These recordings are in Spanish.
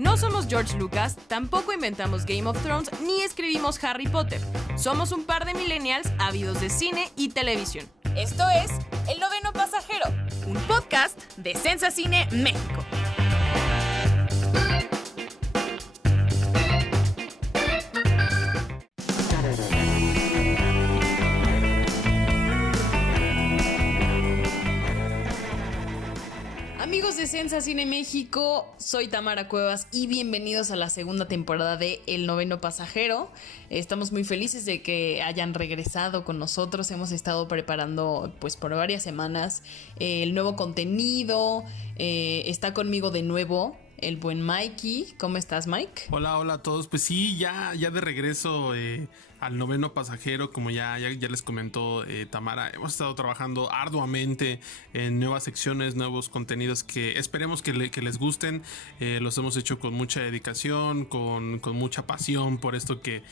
No somos George Lucas, tampoco inventamos Game of Thrones ni escribimos Harry Potter. Somos un par de millennials ávidos de cine y televisión. Esto es El Noveno Pasajero, un podcast de Sensa Cine México. Amigos de Sensa Cine México, soy Tamara Cuevas y bienvenidos a la segunda temporada de El Noveno Pasajero. Estamos muy felices de que hayan regresado con nosotros. Hemos estado preparando pues por varias semanas el nuevo contenido. Está conmigo de nuevo el buen Mikey. ¿Cómo estás, Mike? Hola a todos. Pues sí, ya de regreso al Noveno Pasajero, como ya les comentó Tamara. Hemos estado trabajando arduamente en nuevas secciones, nuevos contenidos que esperemos que les gusten. Los hemos hecho con mucha dedicación, con mucha pasión por esto que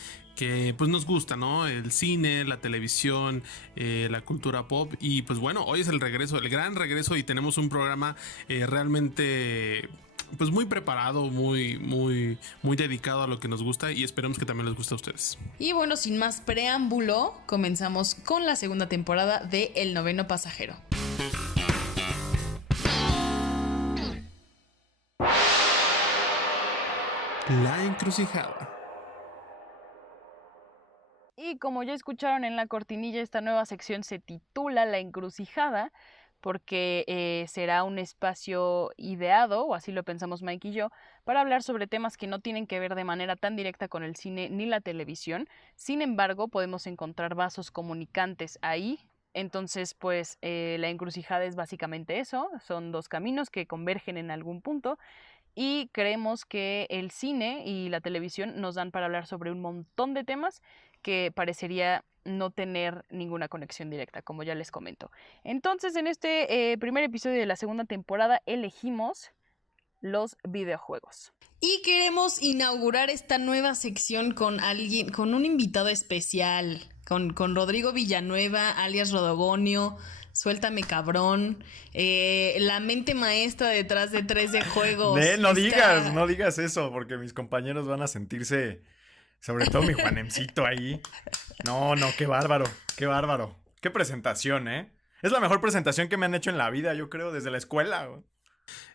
pues nos gusta, ¿no? El cine, la televisión, la cultura pop. Y pues bueno, hoy es el regreso, el gran regreso, y tenemos un programa realmente pues muy preparado, muy dedicado a lo que nos gusta, y esperemos que también les guste a ustedes. Y bueno, sin más preámbulo, comenzamos con la segunda temporada de El Noveno Pasajero. La encrucijada. Y como ya escucharon en la cortinilla, esta nueva sección se titula La Encrucijada, porque será un espacio ideado, o así lo pensamos Mike y yo, para hablar sobre temas que no tienen que ver de manera tan directa con el cine ni la televisión. Sin embargo, podemos encontrar vasos comunicantes ahí. Entonces, pues la encrucijada es básicamente eso. Son dos caminos que convergen en algún punto. Y creemos que el cine y la televisión nos dan para hablar sobre un montón de temas que parecería no tener ninguna conexión directa, como ya les comento. Entonces, en este primer episodio de la segunda temporada elegimos los videojuegos. Y queremos inaugurar esta nueva sección con un invitado especial, con Rodrigo Villanueva, alias Rodogonio. Suéltame cabrón, la mente maestra detrás de 3D Juegos. No digas eso, porque mis compañeros van a sentirse, sobre todo mi Juanemcito ahí. No, qué bárbaro. Qué presentación, ¿eh? Es la mejor presentación que me han hecho en la vida, yo creo, desde la escuela.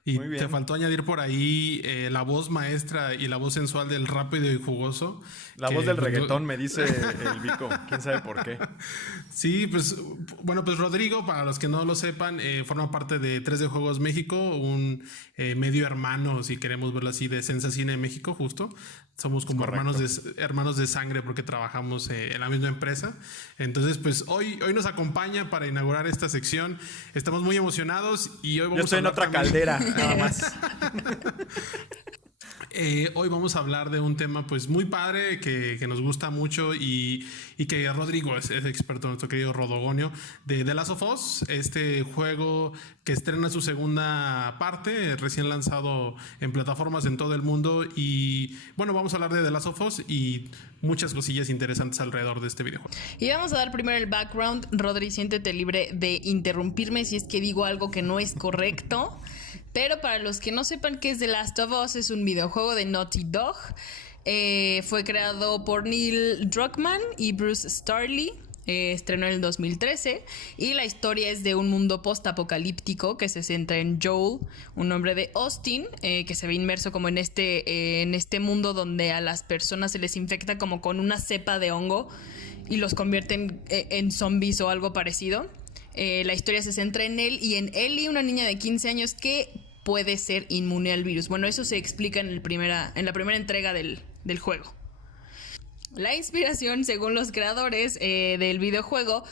Y te faltó añadir por ahí la voz maestra y la voz sensual del Rápido y Jugoso. La voz del reggaetón, me dice el Vico. ¿Quién sabe por qué? Sí, pues bueno, pues Rodrigo, para los que no lo sepan, forma parte de 3D Juegos México, un medio hermano, si queremos verlo así, de Sensa Cine México, justo. Somos como hermanos de sangre porque trabajamos en la misma empresa. Entonces, pues hoy nos acompaña para inaugurar esta sección. Estamos muy emocionados y hoy vamos Yo estoy en otra caldera, nada más. Hoy vamos a hablar de un tema pues muy padre que nos gusta mucho y que Rodrigo es experto, nuestro querido Rodogonio, de The Last of Us, este juego que estrena su segunda parte, recién lanzado en plataformas en todo el mundo. Y bueno, vamos a hablar de The Last of Us y muchas cosillas interesantes alrededor de este videojuego. Y vamos a dar primero el background. Rodri, siéntete libre de interrumpirme si es que digo algo que no es correcto. Pero para los que no sepan qué es The Last of Us, es un videojuego de Naughty Dog. Fue creado por Neil Druckmann y Bruce Starley. Estrenó en el 2013. Y la historia es de un mundo post-apocalíptico que se centra en Joel, un hombre de Austin, que se ve inmerso como en este mundo donde a las personas se les infecta como con una cepa de hongo y los convierten en zombies o algo parecido. La historia se centra en él y en Ellie, una niña de 15 años que puede ser inmune al virus. Bueno, eso se explica en la primera entrega del juego. La inspiración, según los creadores del videojuego,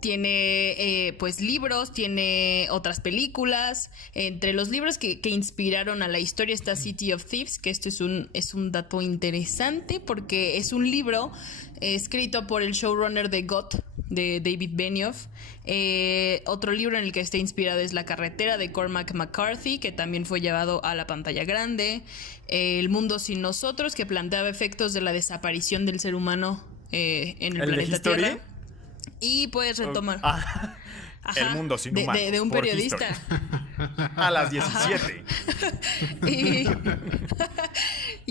tiene pues libros, tiene otras películas. Entre los libros que inspiraron a la historia está City of Thieves, que esto es un dato interesante porque es un libro escrito por el showrunner de GOT, de David Benioff. Otro libro en el que está inspirado es La carretera, de Cormac McCarthy, que también fue llevado a la pantalla grande. El mundo sin nosotros, que planteaba efectos de la desaparición del ser humano en el planeta Tierra. Y puedes retomar. El mundo sin humanos. De un periodista. A las 17.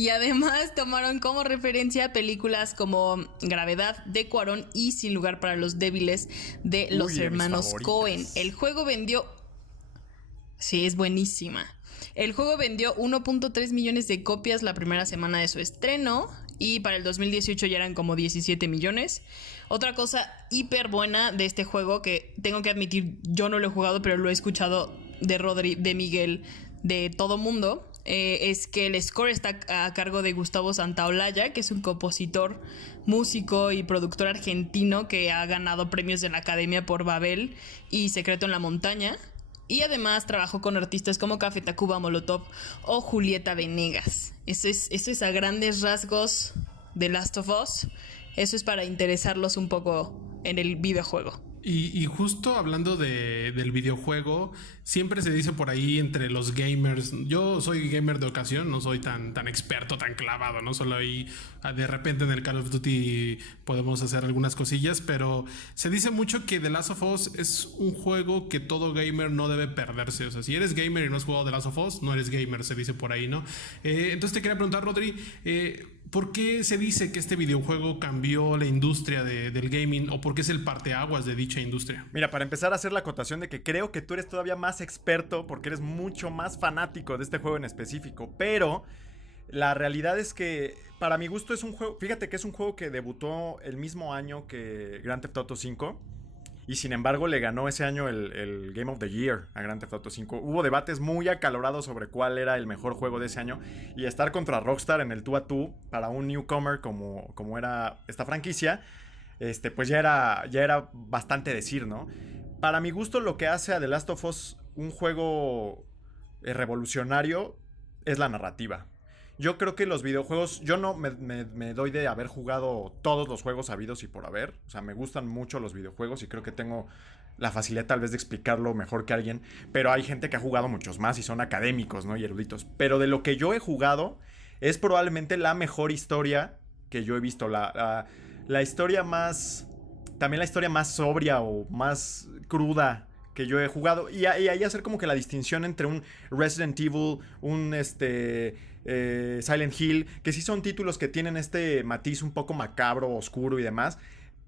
Y además tomaron como referencia películas como Gravedad de Cuarón y Sin lugar para los débiles de los hermanos Coen. El juego vendió... Sí, es buenísima. El juego vendió 1.3 millones de copias la primera semana de su estreno y para el 2018 ya eran como 17 millones. Otra cosa hiper buena de este juego que tengo que admitir, yo no lo he jugado, pero lo he escuchado de Rodri, de Miguel, de todo mundo, es que el score está a cargo de Gustavo Santaolalla, que es un compositor, músico y productor argentino que ha ganado premios de la Academia por Babel y Secreto en la Montaña. Y además trabajó con artistas como Café Tacuba, Molotov o Julieta Venegas. Eso es a grandes rasgos de Last of Us. Eso es para interesarlos un poco en el videojuego. Y justo hablando del videojuego, siempre se dice por ahí entre los gamers, yo soy gamer de ocasión, no soy tan experto, tan clavado, no solo ahí de repente en el Call of Duty podemos hacer algunas cosillas, pero se dice mucho que The Last of Us es un juego que todo gamer no debe perderse. O sea, si eres gamer y no has jugado The Last of Us, no eres gamer, se dice por ahí, ¿no? Entonces te quería preguntar, Rodri, ¿por qué se dice que este videojuego cambió la industria del gaming o por qué es el parteaguas de dicha industria? Mira, para empezar a hacer la acotación de que creo que tú eres todavía más experto porque eres mucho más fanático de este juego en específico, pero la realidad es que para mi gusto es un juego, fíjate que es un juego que debutó el mismo año que Grand Theft Auto 5 y sin embargo le ganó ese año el Game of the Year a Grand Theft Auto 5. Hubo debates muy acalorados sobre cuál era el mejor juego de ese año y estar contra Rockstar en el tú a tú para un newcomer como era esta franquicia, pues ya era bastante decir, ¿no? Para mi gusto lo que hace a The Last of Us un juego revolucionario es la narrativa. Yo creo que los videojuegos, yo no me doy de haber jugado todos los juegos habidos y por haber. O sea, me gustan mucho los videojuegos y creo que tengo la facilidad tal vez de explicarlo mejor que alguien. Pero hay gente que ha jugado muchos más y son académicos, ¿no? Y eruditos. Pero de lo que yo he jugado, es probablemente la mejor historia que yo he visto. La historia más... También la historia más sobria o más cruda que yo he jugado. Y ahí hacer como que la distinción entre un Resident Evil, un Silent Hill, que sí son títulos que tienen este matiz un poco macabro, oscuro y demás,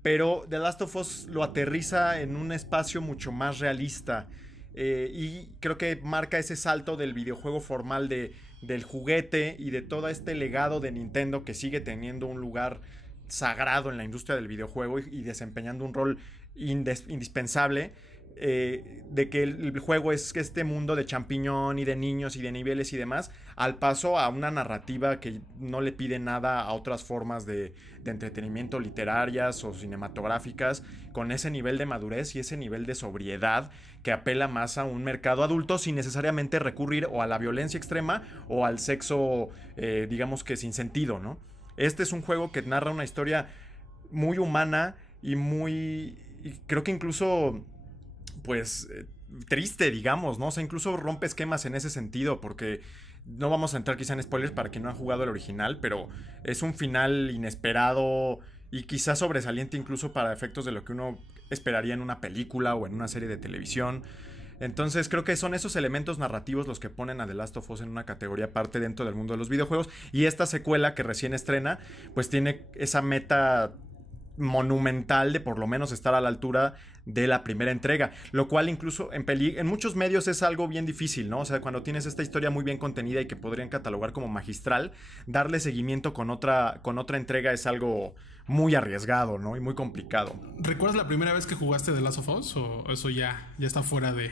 pero The Last of Us lo aterriza en un espacio mucho más realista, y creo que marca ese salto del videojuego formal del juguete y de todo este legado de Nintendo que sigue teniendo un lugar sagrado en la industria del videojuego y desempeñando un rol indispensable. De que el juego es este mundo de champiñón y de niños y de niveles y demás, al paso a una narrativa que no le pide nada a otras formas de entretenimiento literarias o cinematográficas, con ese nivel de madurez y ese nivel de sobriedad que apela más a un mercado adulto sin necesariamente recurrir o a la violencia extrema o al sexo, digamos que sin sentido, ¿no? Este es un juego que narra una historia muy humana y creo que incluso pues triste, digamos, ¿no? O sea, incluso rompe esquemas en ese sentido, porque no vamos a entrar quizá en spoilers para quien no ha jugado el original, pero es un final inesperado y quizás sobresaliente incluso para efectos de lo que uno esperaría en una película o en una serie de televisión. Entonces creo que son esos elementos narrativos los que ponen a The Last of Us en una categoría aparte dentro del mundo de los videojuegos, y esta secuela que recién estrena pues tiene esa meta monumental de por lo menos estar a la altura de la primera entrega, lo cual incluso en muchos medios es algo bien difícil, ¿no? O sea, cuando tienes esta historia muy bien contenida y que podrían catalogar como magistral, darle seguimiento con otra entrega es algo muy arriesgado, ¿no? Y muy complicado. ¿Recuerdas la primera vez que jugaste The Last of Us o eso ya está fuera de...?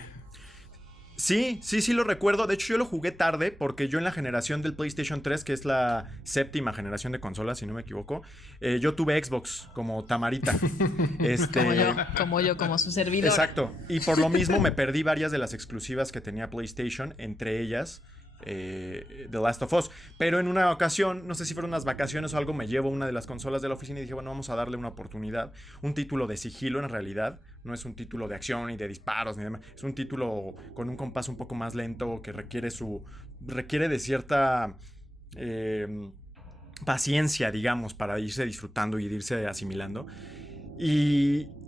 Sí lo recuerdo. De hecho, yo lo jugué tarde porque yo en la generación del PlayStation 3, que es la séptima generación de consolas, si no me equivoco, yo tuve Xbox como Tamarita. Como su servidor. Exacto. Y por lo mismo me perdí varias de las exclusivas que tenía PlayStation, entre ellas The Last of Us. Pero en una ocasión, no sé si fueron unas vacaciones o algo, me llevo una de las consolas de la oficina y dije, bueno, vamos a darle una oportunidad. Un título de sigilo en realidad, no es un título de acción ni de disparos ni demás. Es un título con un compás un poco más lento que requiere de cierta paciencia, digamos, para irse disfrutando y irse asimilando.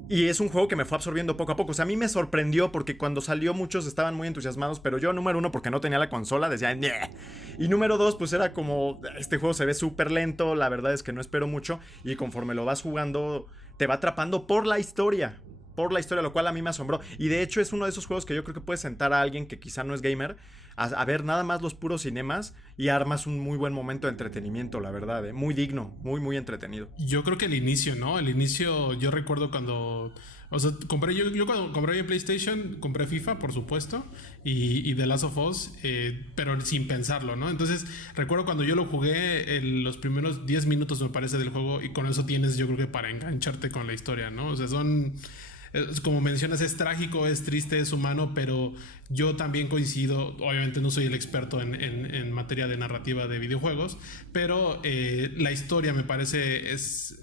Y es un juego que me fue absorbiendo poco a poco. O sea, a mí me sorprendió porque cuando salió muchos estaban muy entusiasmados, pero yo, número uno, porque no tenía la consola, decía, ¡nee! Y número 2, pues era como, este juego se ve súper lento, la verdad es que no espero mucho. Y conforme lo vas jugando, te va atrapando por la historia. Por la historia, lo cual a mí me asombró. Y de hecho es uno de esos juegos que yo creo que puede sentar a alguien que quizá no es gamer a ver nada más los puros cinemas y armas un muy buen momento de entretenimiento, la verdad, muy digno, muy, muy entretenido. Yo creo que el inicio, ¿no? El inicio, yo recuerdo cuando... O sea, yo cuando compré mi PlayStation, compré FIFA, por supuesto, y The Last of Us, pero sin pensarlo, ¿no? Entonces, recuerdo cuando yo lo jugué, los primeros 10 minutos, me parece, del juego, y con eso tienes, yo creo que para engancharte con la historia, ¿no? O sea, como mencionas, es trágico, es triste, es humano, pero yo también coincido, obviamente no soy el experto en materia de narrativa de videojuegos, pero la historia me parece es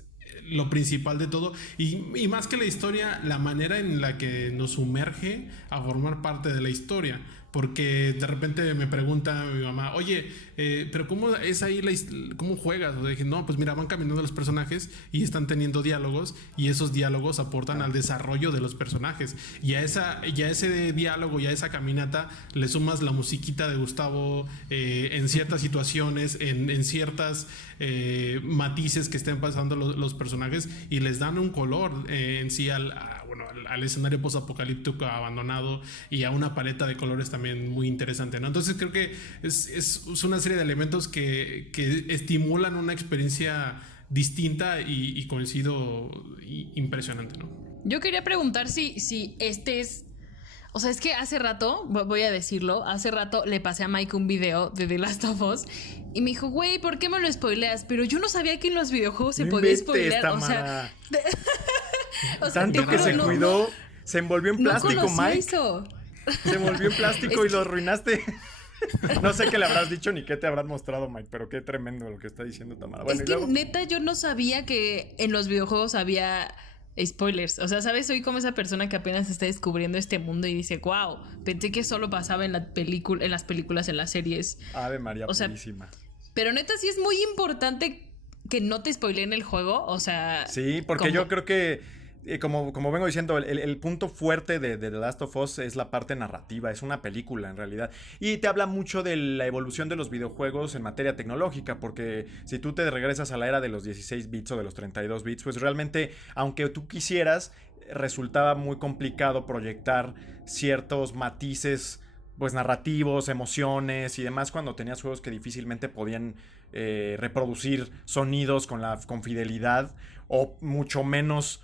lo principal de todo, y más que la historia, la manera en la que nos sumerge a formar parte de la historia. Porque de repente me pregunta mi mamá, oye, pero ¿cómo es ahí cómo juegas? O dije, no, pues mira, van caminando los personajes y están teniendo diálogos, y esos diálogos aportan al desarrollo de los personajes. Y a ese diálogo y a esa caminata le sumas la musiquita de Gustavo en ciertas situaciones, en ciertas matices que estén pasando los personajes, y les dan un color en sí al escenario post-apocalíptico abandonado, y a una paleta de colores también muy interesante, ¿no? Entonces creo que es una serie de elementos que estimulan una experiencia distinta y coincido, impresionante, ¿no? Yo quería preguntar si este es... O sea, es que hace rato, voy a decirlo, hace rato le pasé a Mike un video de The Last of Us y me dijo, güey, ¿por qué me lo spoileas? Pero yo no sabía que en los videojuegos se podía spoilear. O sea, tanto que se cuidó, se envolvió en plástico, Mike. Eso. Se envolvió en plástico y lo arruinaste. No sé qué le habrás dicho ni qué te habrán mostrado, Mike, pero qué tremendo lo que está diciendo Tamara. Bueno, es que neta yo no sabía que en los videojuegos había spoilers. O sea, ¿sabes? Soy como esa persona que apenas está descubriendo este mundo y dice, wow, pensé que solo pasaba en las películas, en las series. Ave María, o sea, purísima. Pero neta sí es muy importante que no te spoileen el juego, o sea... Sí, porque yo creo que, como vengo diciendo, el punto fuerte de The Last of Us es la parte narrativa, es una película en realidad. Y te habla mucho de la evolución de los videojuegos en materia tecnológica, porque si tú te regresas a la era de los 16 bits o de los 32 bits, pues realmente, aunque tú quisieras, resultaba muy complicado proyectar ciertos matices, pues narrativos, emociones y demás, cuando tenías juegos que difícilmente podían reproducir sonidos con fidelidad, o mucho menos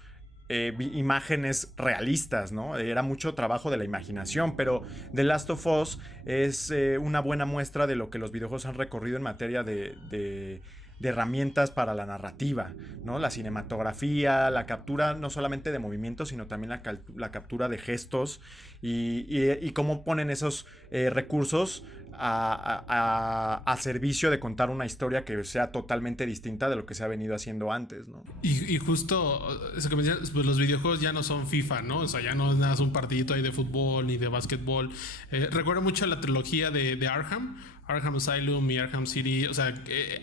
imágenes realistas, ¿no? Era mucho trabajo de la imaginación, pero The Last of Us es una buena muestra de lo que los videojuegos han recorrido en materia de herramientas para la narrativa, ¿no? La cinematografía, la captura no solamente de movimientos, sino también la captura de gestos, y cómo ponen esos recursos a servicio de contar una historia que sea totalmente distinta de lo que se ha venido haciendo antes, ¿no? Y justo eso que me decías, pues los videojuegos ya no son FIFA, ¿no? O sea, ya no es nada, un partidito ahí de fútbol ni de básquetbol. Recuerdo mucho la trilogía de Arkham Asylum y Arkham City. O sea,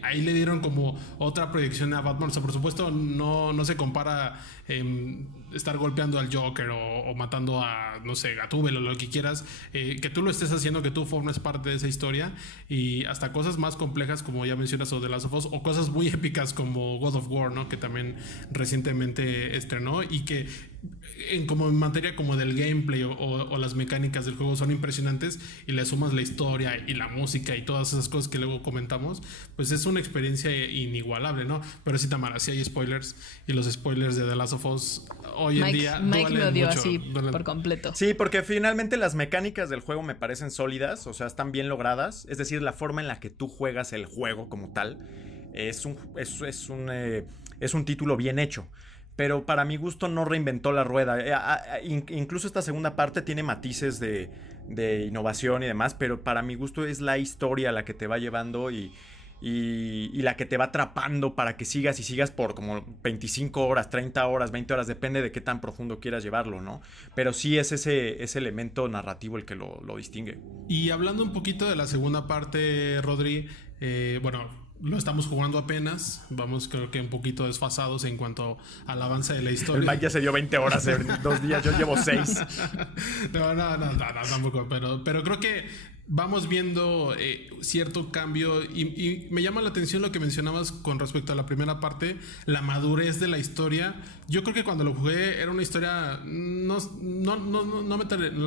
ahí le dieron como otra proyección a Batman. O sea, por supuesto no se compara estar golpeando al Joker o matando a, no sé, Gatúbel o lo que quieras, que tú lo estés haciendo, que tú formes parte de esa historia, y hasta cosas más complejas como ya mencionas o The Last of Us, o cosas muy épicas como God of War, ¿no? Que también recientemente estrenó, y que como en materia como del gameplay o las mecánicas del juego son impresionantes, y le sumas la historia y la música y todas esas cosas que luego comentamos, pues es una experiencia inigualable, ¿no? Pero sí, Tamara, sí hay spoilers, y los spoilers de The Last of Us hoy en día Mike me odió mucho, así por completo. Sí, porque finalmente las mecánicas del juego me parecen sólidas, o sea, están bien logradas, es decir, la forma en la que tú juegas el juego como tal es un título bien hecho. Pero para mi gusto no reinventó la rueda. Incluso esta segunda parte tiene matices de innovación y demás, pero para mi gusto es la historia la que te va llevando y la que te va atrapando para que sigas y sigas por como 25 horas, 30 horas, 20 horas, depende de qué tan profundo quieras llevarlo, ¿no? Pero sí es ese elemento narrativo el que lo distingue. Y hablando un poquito de la segunda parte, Rodri, bueno, lo estamos jugando apenas, vamos creo que un poquito desfasados en cuanto al avance de la historia. El Mike ya se dio 20 horas en 2 días, yo llevo 6. No, tampoco, pero creo que vamos viendo cierto cambio y me llama la atención lo que mencionabas con respecto a la primera parte, la madurez de la historia. Yo creo que cuando lo jugué era una historia, la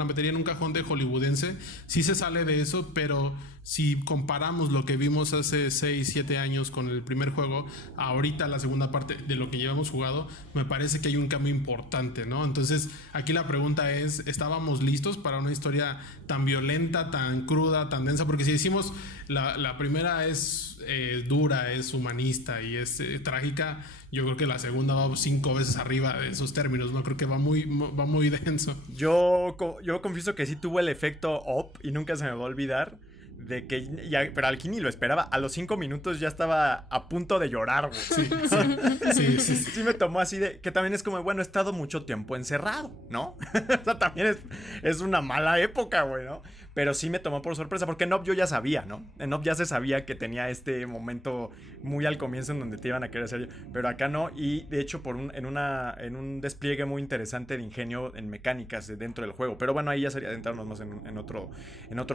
metería en un cajón de hollywoodense, sí se sale de eso, pero si comparamos lo que vimos hace 6, 7 años con el primer juego, ahorita la segunda parte de lo que llevamos jugado, me parece que hay un cambio importante, ¿no? Entonces, aquí la pregunta es, ¿estábamos listos para una historia tan violenta, tan cruda, tan densa? Porque si decimos la primera es dura, es humanista y es trágica, yo creo que la segunda va 5 veces arriba de esos términos, ¿no? Creo que va muy denso. Yo confieso que sí tuvo el efecto Up y nunca se me va a olvidar. De que pero al ni lo esperaba. A los 5 minutos ya estaba a punto de llorar, güey. Sí, me tomó así de... Que también es como, bueno, he estado mucho tiempo encerrado, ¿no? O sea, también es una mala época, güey, ¿no? Pero sí me tomó por sorpresa, porque en Up yo ya sabía, ¿no? En Up ya se sabía que tenía este momento muy al comienzo en donde te iban a querer hacer, pero acá no. Y de hecho en un despliegue muy interesante de ingenio en mecánicas dentro del juego. Pero bueno, ahí ya sería adentrarnos más en otro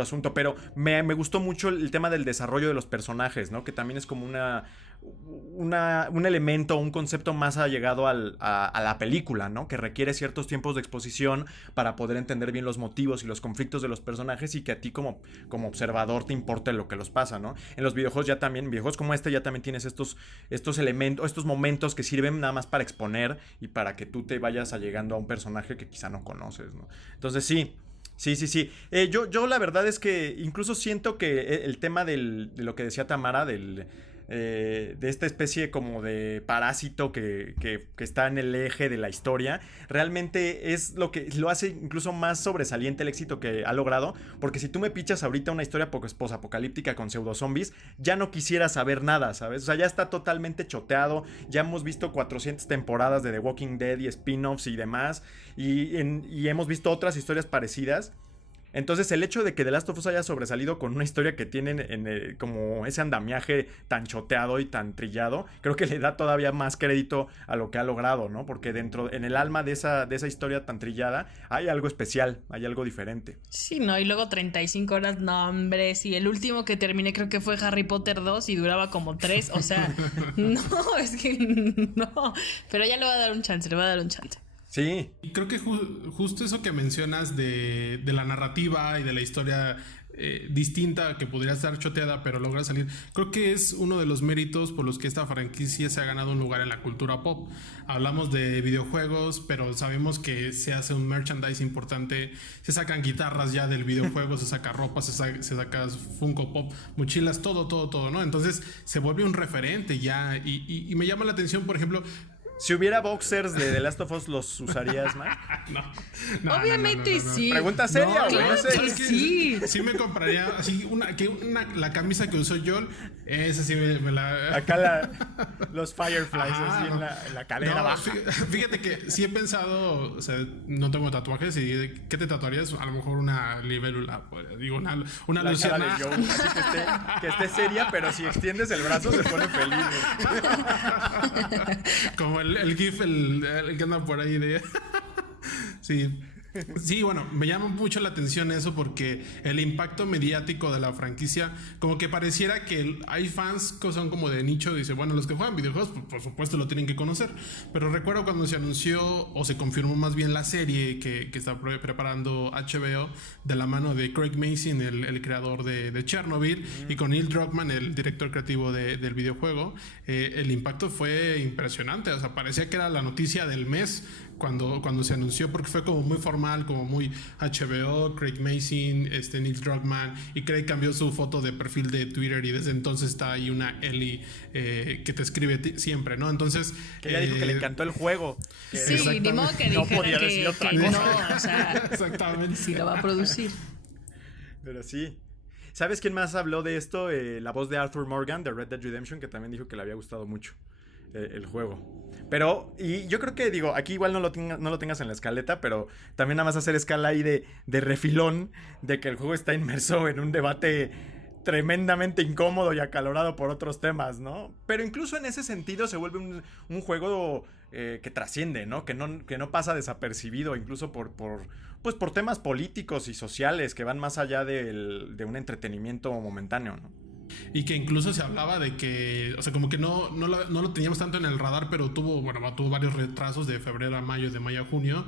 asunto. Pero me gustó mucho el tema del desarrollo de los personajes, ¿no? Que también es como un elemento, un concepto más allegado a la película, ¿no? Que requiere ciertos tiempos de exposición para poder entender bien los motivos y los conflictos de los personajes y que a ti como observador te importe lo que los pasa, ¿no? En los videojuegos ya también, videojuegos como este ya también tienes estos elementos, estos momentos que sirven nada más para exponer y para que tú te vayas allegando a un personaje que quizá no conoces, ¿no? Entonces sí. Yo la verdad es que incluso siento que el tema de lo que decía Tamara, de esta especie como de parásito que está en el eje de la historia, realmente es lo que lo hace incluso más sobresaliente el éxito que ha logrado, porque si tú me pichas ahorita una historia posapocalíptica con pseudozombies, ya no quisiera saber nada, ¿sabes? O sea, ya está totalmente choteado, ya hemos visto 400 temporadas de The Walking Dead y spin-offs y demás, y hemos visto otras historias parecidas. Entonces el hecho de que The Last of Us haya sobresalido con una historia que tienen como ese andamiaje tan choteado y tan trillado, creo que le da todavía más crédito a lo que ha logrado, ¿no? Porque en el alma de esa historia tan trillada hay algo especial, hay algo diferente. Sí, no, y luego 35 horas, no, hombre, sí, el último que terminé creo que fue Harry Potter 2 y duraba como 3, o sea, no, es que no, pero ya le va a dar un chance, Sí. Y creo que justo eso que mencionas de la narrativa y de la historia distinta que podría estar choteada pero logra salir, creo que es uno de los méritos por los que esta franquicia se ha ganado un lugar en la cultura pop. Hablamos de videojuegos, pero sabemos que se hace un merchandise importante, se sacan guitarras ya del videojuego, se saca ropa, se saca Funko Pop, mochilas, todo, ¿no? Entonces se vuelve un referente ya y me llama la atención, por ejemplo, si hubiera boxers de The Last of Us, ¿los usarías, Mike? No. Obviamente no. Sí. Pregunta seria, güey. No sé. Sí. Sí me compraría así la camisa que usó Joel. Esa sí me la... Acá los Fireflies, así en la cadera baja. Fíjate que sí he pensado, o sea, no tengo tatuajes y ¿qué te tatuarías? A lo mejor una libélula, digo, una luciana. Así que esté seria, pero si extiendes el brazo se pone feliz, güey. Como el GIF, el que anda por ahí de... Sí. Sí, bueno, me llama mucho la atención eso porque el impacto mediático de la franquicia, como que pareciera que hay fans que son como de nicho, dice, bueno, los que juegan videojuegos, pues, por supuesto lo tienen que conocer, pero recuerdo cuando se anunció o se confirmó más bien la serie que está preparando HBO de la mano de Craig Mazin, el creador de Chernobyl, y con Neil Druckmann, el director creativo del videojuego, el impacto fue impresionante, o sea, parecía que era la noticia del mes cuando se anunció, porque fue como muy formal, como muy HBO, Craig Mazin, Neil Druckmann, y Craig cambió su foto de perfil de Twitter y desde entonces está ahí una Ellie que te escribe siempre, ¿no? Entonces... Ella dijo que le encantó el juego. Sí, ni modo que dijera no podía decir otra cosa. No, o sea, exactamente. Sí lo va a producir. Pero sí. ¿Sabes quién más habló de esto? La voz de Arthur Morgan de Red Dead Redemption, que también dijo que le había gustado mucho el juego. Pero, y yo creo que, digo, aquí igual no lo tengas en la escaleta, pero también nada más hacer escala ahí de refilón, de que el juego está inmerso en un debate tremendamente incómodo y acalorado por otros temas, ¿no? Pero incluso en ese sentido se vuelve un juego que trasciende, ¿no? Que no pasa desapercibido, incluso pues por temas políticos y sociales que van más allá de un entretenimiento momentáneo, ¿no? Y que incluso se hablaba de que, o sea, como que no lo teníamos tanto en el radar, pero tuvo varios retrasos de febrero a mayo, de mayo a junio.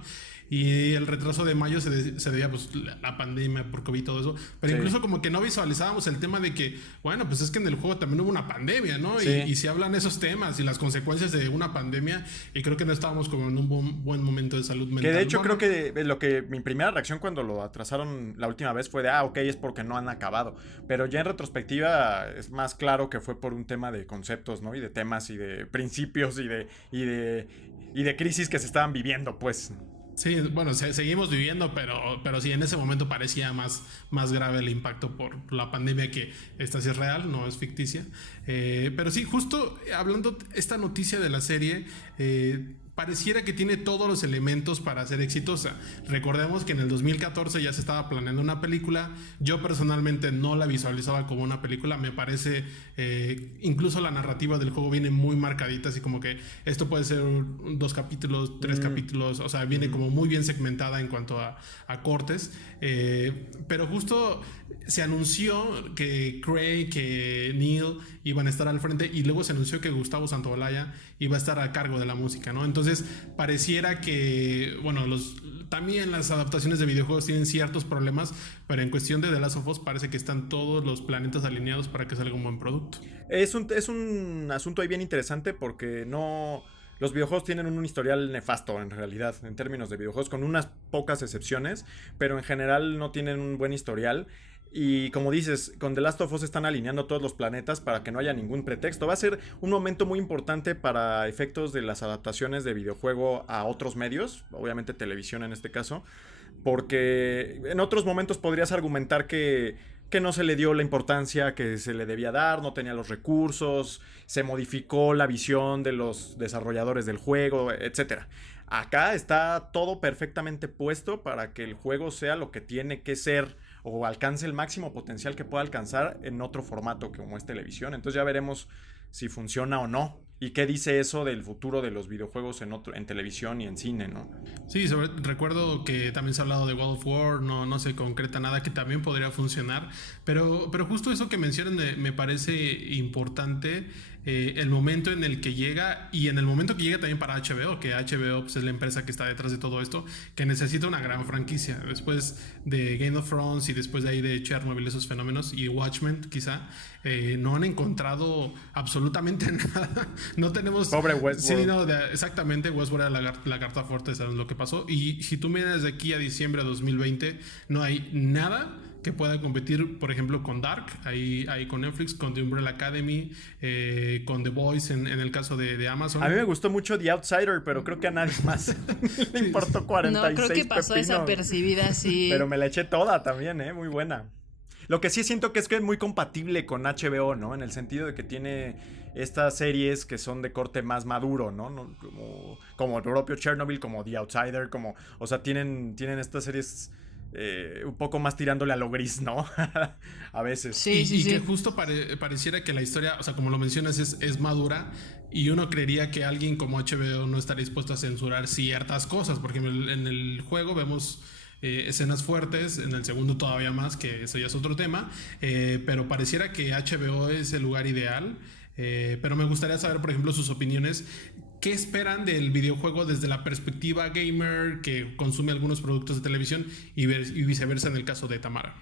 Y el retraso de mayo se debía pues la pandemia por COVID y todo eso. Pero sí, incluso como que no visualizábamos el tema de que, bueno, pues es que en el juego también hubo una pandemia, ¿no? Sí. Y se hablan esos temas y las consecuencias de una pandemia. Y creo que no estábamos como en un buen momento de salud mental. Que de hecho creo que mi primera reacción cuando lo atrasaron la última vez fue de, ok, es porque no han acabado. Pero ya en retrospectiva es más claro que fue por un tema de conceptos, ¿no? Y de temas y de principios y de crisis que se estaban viviendo, pues. Sí, bueno, seguimos viviendo, pero sí, en ese momento parecía más grave el impacto por la pandemia, que esta sí es real, no es ficticia. Pero sí, justo hablando esta noticia de la serie, pareciera que tiene todos los elementos para ser exitosa. Recordemos que en el 2014 ya se estaba planeando una película. Yo personalmente no la visualizaba como una película. Me parece, incluso la narrativa del juego viene muy marcadita, así como que esto puede ser 2 capítulos, 3 capítulos, o sea, viene como muy bien segmentada en cuanto a cortes. Pero justo se anunció que Craig, que Neil iban a estar al frente, y luego se anunció que Gustavo Santaolalla iba a estar a cargo de la música, ¿no? Entonces pareciera que, bueno, también las adaptaciones de videojuegos tienen ciertos problemas, pero en cuestión de The Last of Us parece que están todos los planetas alineados para que salga un buen producto. Es un asunto ahí bien interesante porque los videojuegos tienen un historial nefasto en realidad, en términos de videojuegos, con unas pocas excepciones, pero en general no tienen un buen historial. Y como dices, con The Last of Us están alineando todos los planetas para que no haya ningún pretexto. Va a ser un momento muy importante para efectos de las adaptaciones de videojuego a otros medios, obviamente televisión en este caso, porque en otros momentos podrías argumentar que no se le dio la importancia que se le debía dar, no tenía los recursos, se modificó la visión de los desarrolladores del juego, etc. Acá está todo perfectamente puesto para que el juego sea lo que tiene que ser o alcance el máximo potencial que pueda alcanzar en otro formato como es televisión. Entonces ya veremos si funciona o no. ¿Y qué dice eso del futuro de los videojuegos en televisión y en cine, no? Sí, recuerdo que también se ha hablado de God of War, no se concreta nada, que también podría funcionar, pero justo eso que mencionan me parece importante, el momento en el que llega, y en el momento que llega también para HBO, que HBO pues, es la empresa que está detrás de todo esto, que necesita una gran franquicia. Después de Game of Thrones y después de ahí de Chernobyl, esos fenómenos, y Watchmen quizá, no han encontrado absolutamente nada. No tenemos... Pobre Westworld. Sí, no, exactamente, Westworld era la carta fuerte, sabes lo que pasó. Y si tú miras de aquí a diciembre de 2020, no hay nada que pueda competir, por ejemplo, con Dark, ahí con Netflix, con The Umbrella Academy, con The Boys en el caso de Amazon. A mí me gustó mucho The Outsider, pero creo que a nadie más le importó 46 No, creo que pasó pepinos. Desapercibida, sí. Pero me la eché toda también, muy buena. Lo que sí siento que es muy compatible con HBO, ¿no? En el sentido de que tiene estas series que son de corte más maduro, ¿no? Como el propio Chernobyl, como The Outsider, o sea, tienen estas series un poco más tirándole a lo gris, ¿no? A veces. Sí, y que justo pareciera que la historia, o sea, como lo mencionas, es madura, y uno creería que alguien como HBO no estaría dispuesto a censurar ciertas cosas, porque en el juego vemos escenas fuertes, en el segundo todavía más, que eso ya es otro tema, pero pareciera que HBO es el lugar ideal. Pero me gustaría saber, por ejemplo, sus opiniones. ¿Qué esperan del videojuego desde la perspectiva gamer que consume algunos productos de televisión y viceversa en el caso de Tamara?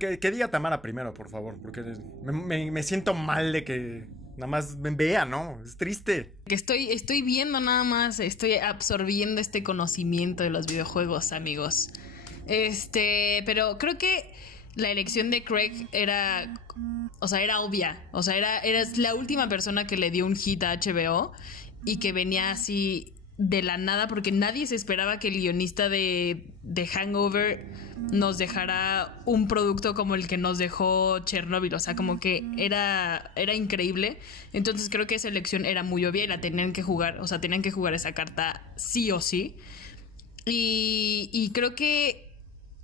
Que diga Tamara primero, por favor, porque me siento mal de que nada más me vea, ¿no? Es triste. Que estoy viendo nada más, estoy absorbiendo este conocimiento de los videojuegos, amigos. Pero creo que la elección de Craig era obvia. O sea, era la última persona que le dio un hit a HBO y que venía así de la nada, porque nadie se esperaba que el guionista de Hangover nos dejara un producto como el que nos dejó Chernobyl. O sea, como que era increíble. Entonces creo que esa elección era muy obvia y la tenían que jugar. O sea, tenían que jugar esa carta sí o sí. Y creo que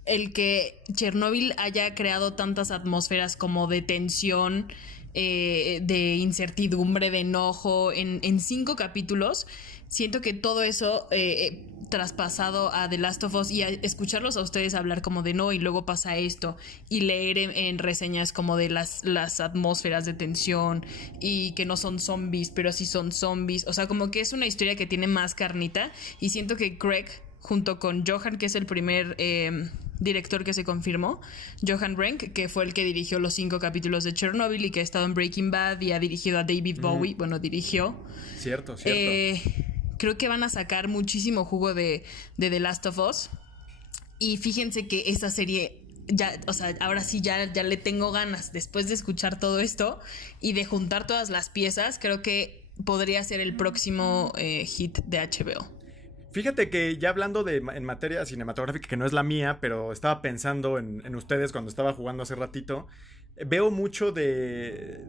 el que Chernobyl haya creado tantas atmósferas como de tensión, de incertidumbre, de enojo en 5 capítulos, siento que todo eso traspasado a The Last of Us y a escucharlos a ustedes hablar como de no y luego pasa esto y leer en reseñas como de las atmósferas de tensión y que no son zombies pero sí son zombies, o sea, como que es una historia que tiene más carnita y siento que Craig junto con Johan, que es el primer director que se confirmó, Johan Renck, que fue el que dirigió los 5 capítulos de Chernobyl y que ha estado en Breaking Bad y ha dirigido a David Bowie, bueno, dirigió. Cierto. Creo que van a sacar muchísimo jugo de The Last of Us. Y fíjense que esa serie ya, o sea, ahora sí ya le tengo ganas después de escuchar todo esto y de juntar todas las piezas. Creo que podría ser el próximo hit de HBO. Fíjate que ya hablando en materia cinematográfica, que no es la mía, pero estaba pensando en ustedes cuando estaba jugando hace ratito. Veo mucho de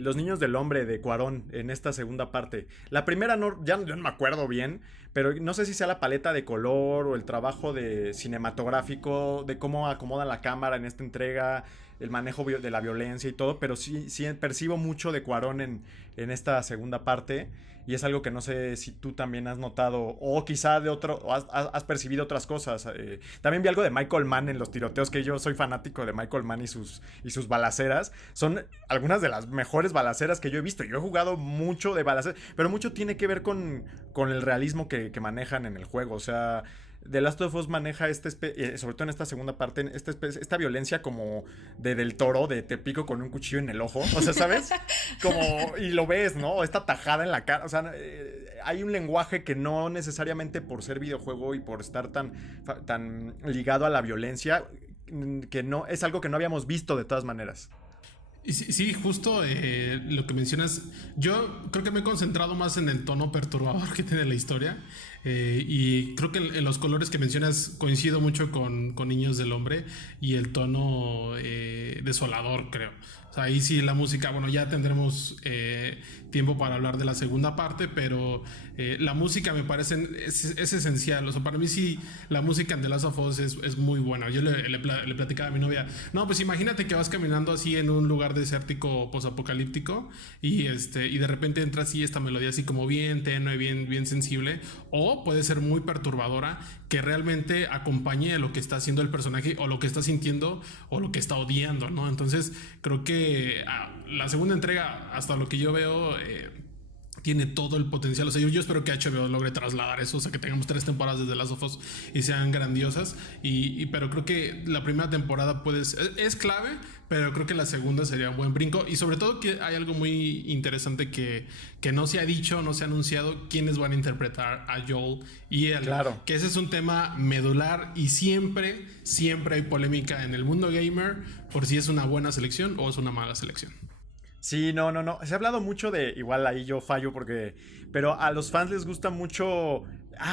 Los Niños del Hombre de Cuarón en esta segunda parte. La primera yo no me acuerdo bien, pero no sé si sea la paleta de color o el trabajo de cinematográfico, de cómo acomodan la cámara en esta entrega, el manejo de la violencia y todo, pero sí percibo mucho de Cuarón en esta segunda parte. Y es algo que no sé si tú también has notado o quizá has percibido otras cosas. También vi algo de Michael Mann en los tiroteos, que yo soy fanático de Michael Mann y sus balaceras. Son algunas de las mejores balaceras que yo he visto. Yo he jugado mucho de balaceras, pero mucho tiene que ver con el realismo que manejan en el juego. O sea, The Last of Us maneja sobre todo en esta segunda parte, esta violencia como del Toro, de te pico con un cuchillo en el ojo, o sea, ¿sabes? Como, y lo ves, ¿no? Esta tajada en la cara, o sea, hay un lenguaje que no necesariamente por ser videojuego y por estar tan ligado a la violencia, que no, es algo que no habíamos visto de todas maneras. Sí, justo lo que mencionas, yo creo que me he concentrado más en el tono perturbador que tiene la historia, y creo que en los colores que mencionas coincido mucho con Niños del Hombre y el tono desolador, creo. O sea, ahí sí la música, bueno, ya tendremos tiempo para hablar de la segunda parte, pero la música me parece es esencial. O sea, para mí sí la música en The Last of Us es muy buena. Yo le platicaba a mi novia, no, pues imagínate que vas caminando así en un lugar desértico posapocalíptico y de repente entra así esta melodía así como bien tenue, bien sensible, o puede ser muy perturbadora, que realmente acompañe lo que está haciendo el personaje o lo que está sintiendo o lo que está odiando, ¿no? Entonces creo que la segunda entrega, hasta lo que yo veo, tiene todo el potencial. O sea, yo espero que HBO logre trasladar eso, o sea, que tengamos 3 temporadas de The Last of Us y sean grandiosas, pero creo que la primera temporada es clave, pero creo que la segunda sería un buen brinco, y sobre todo que hay algo muy interesante que no se ha dicho, no se ha anunciado, quiénes van a interpretar a Joel y Ellie. Claro. Que ese es un tema medular y siempre hay polémica en el mundo gamer por si es una buena selección o es una mala selección. Sí, no. Se ha hablado mucho de... Igual ahí yo fallo pero a los fans les gusta mucho...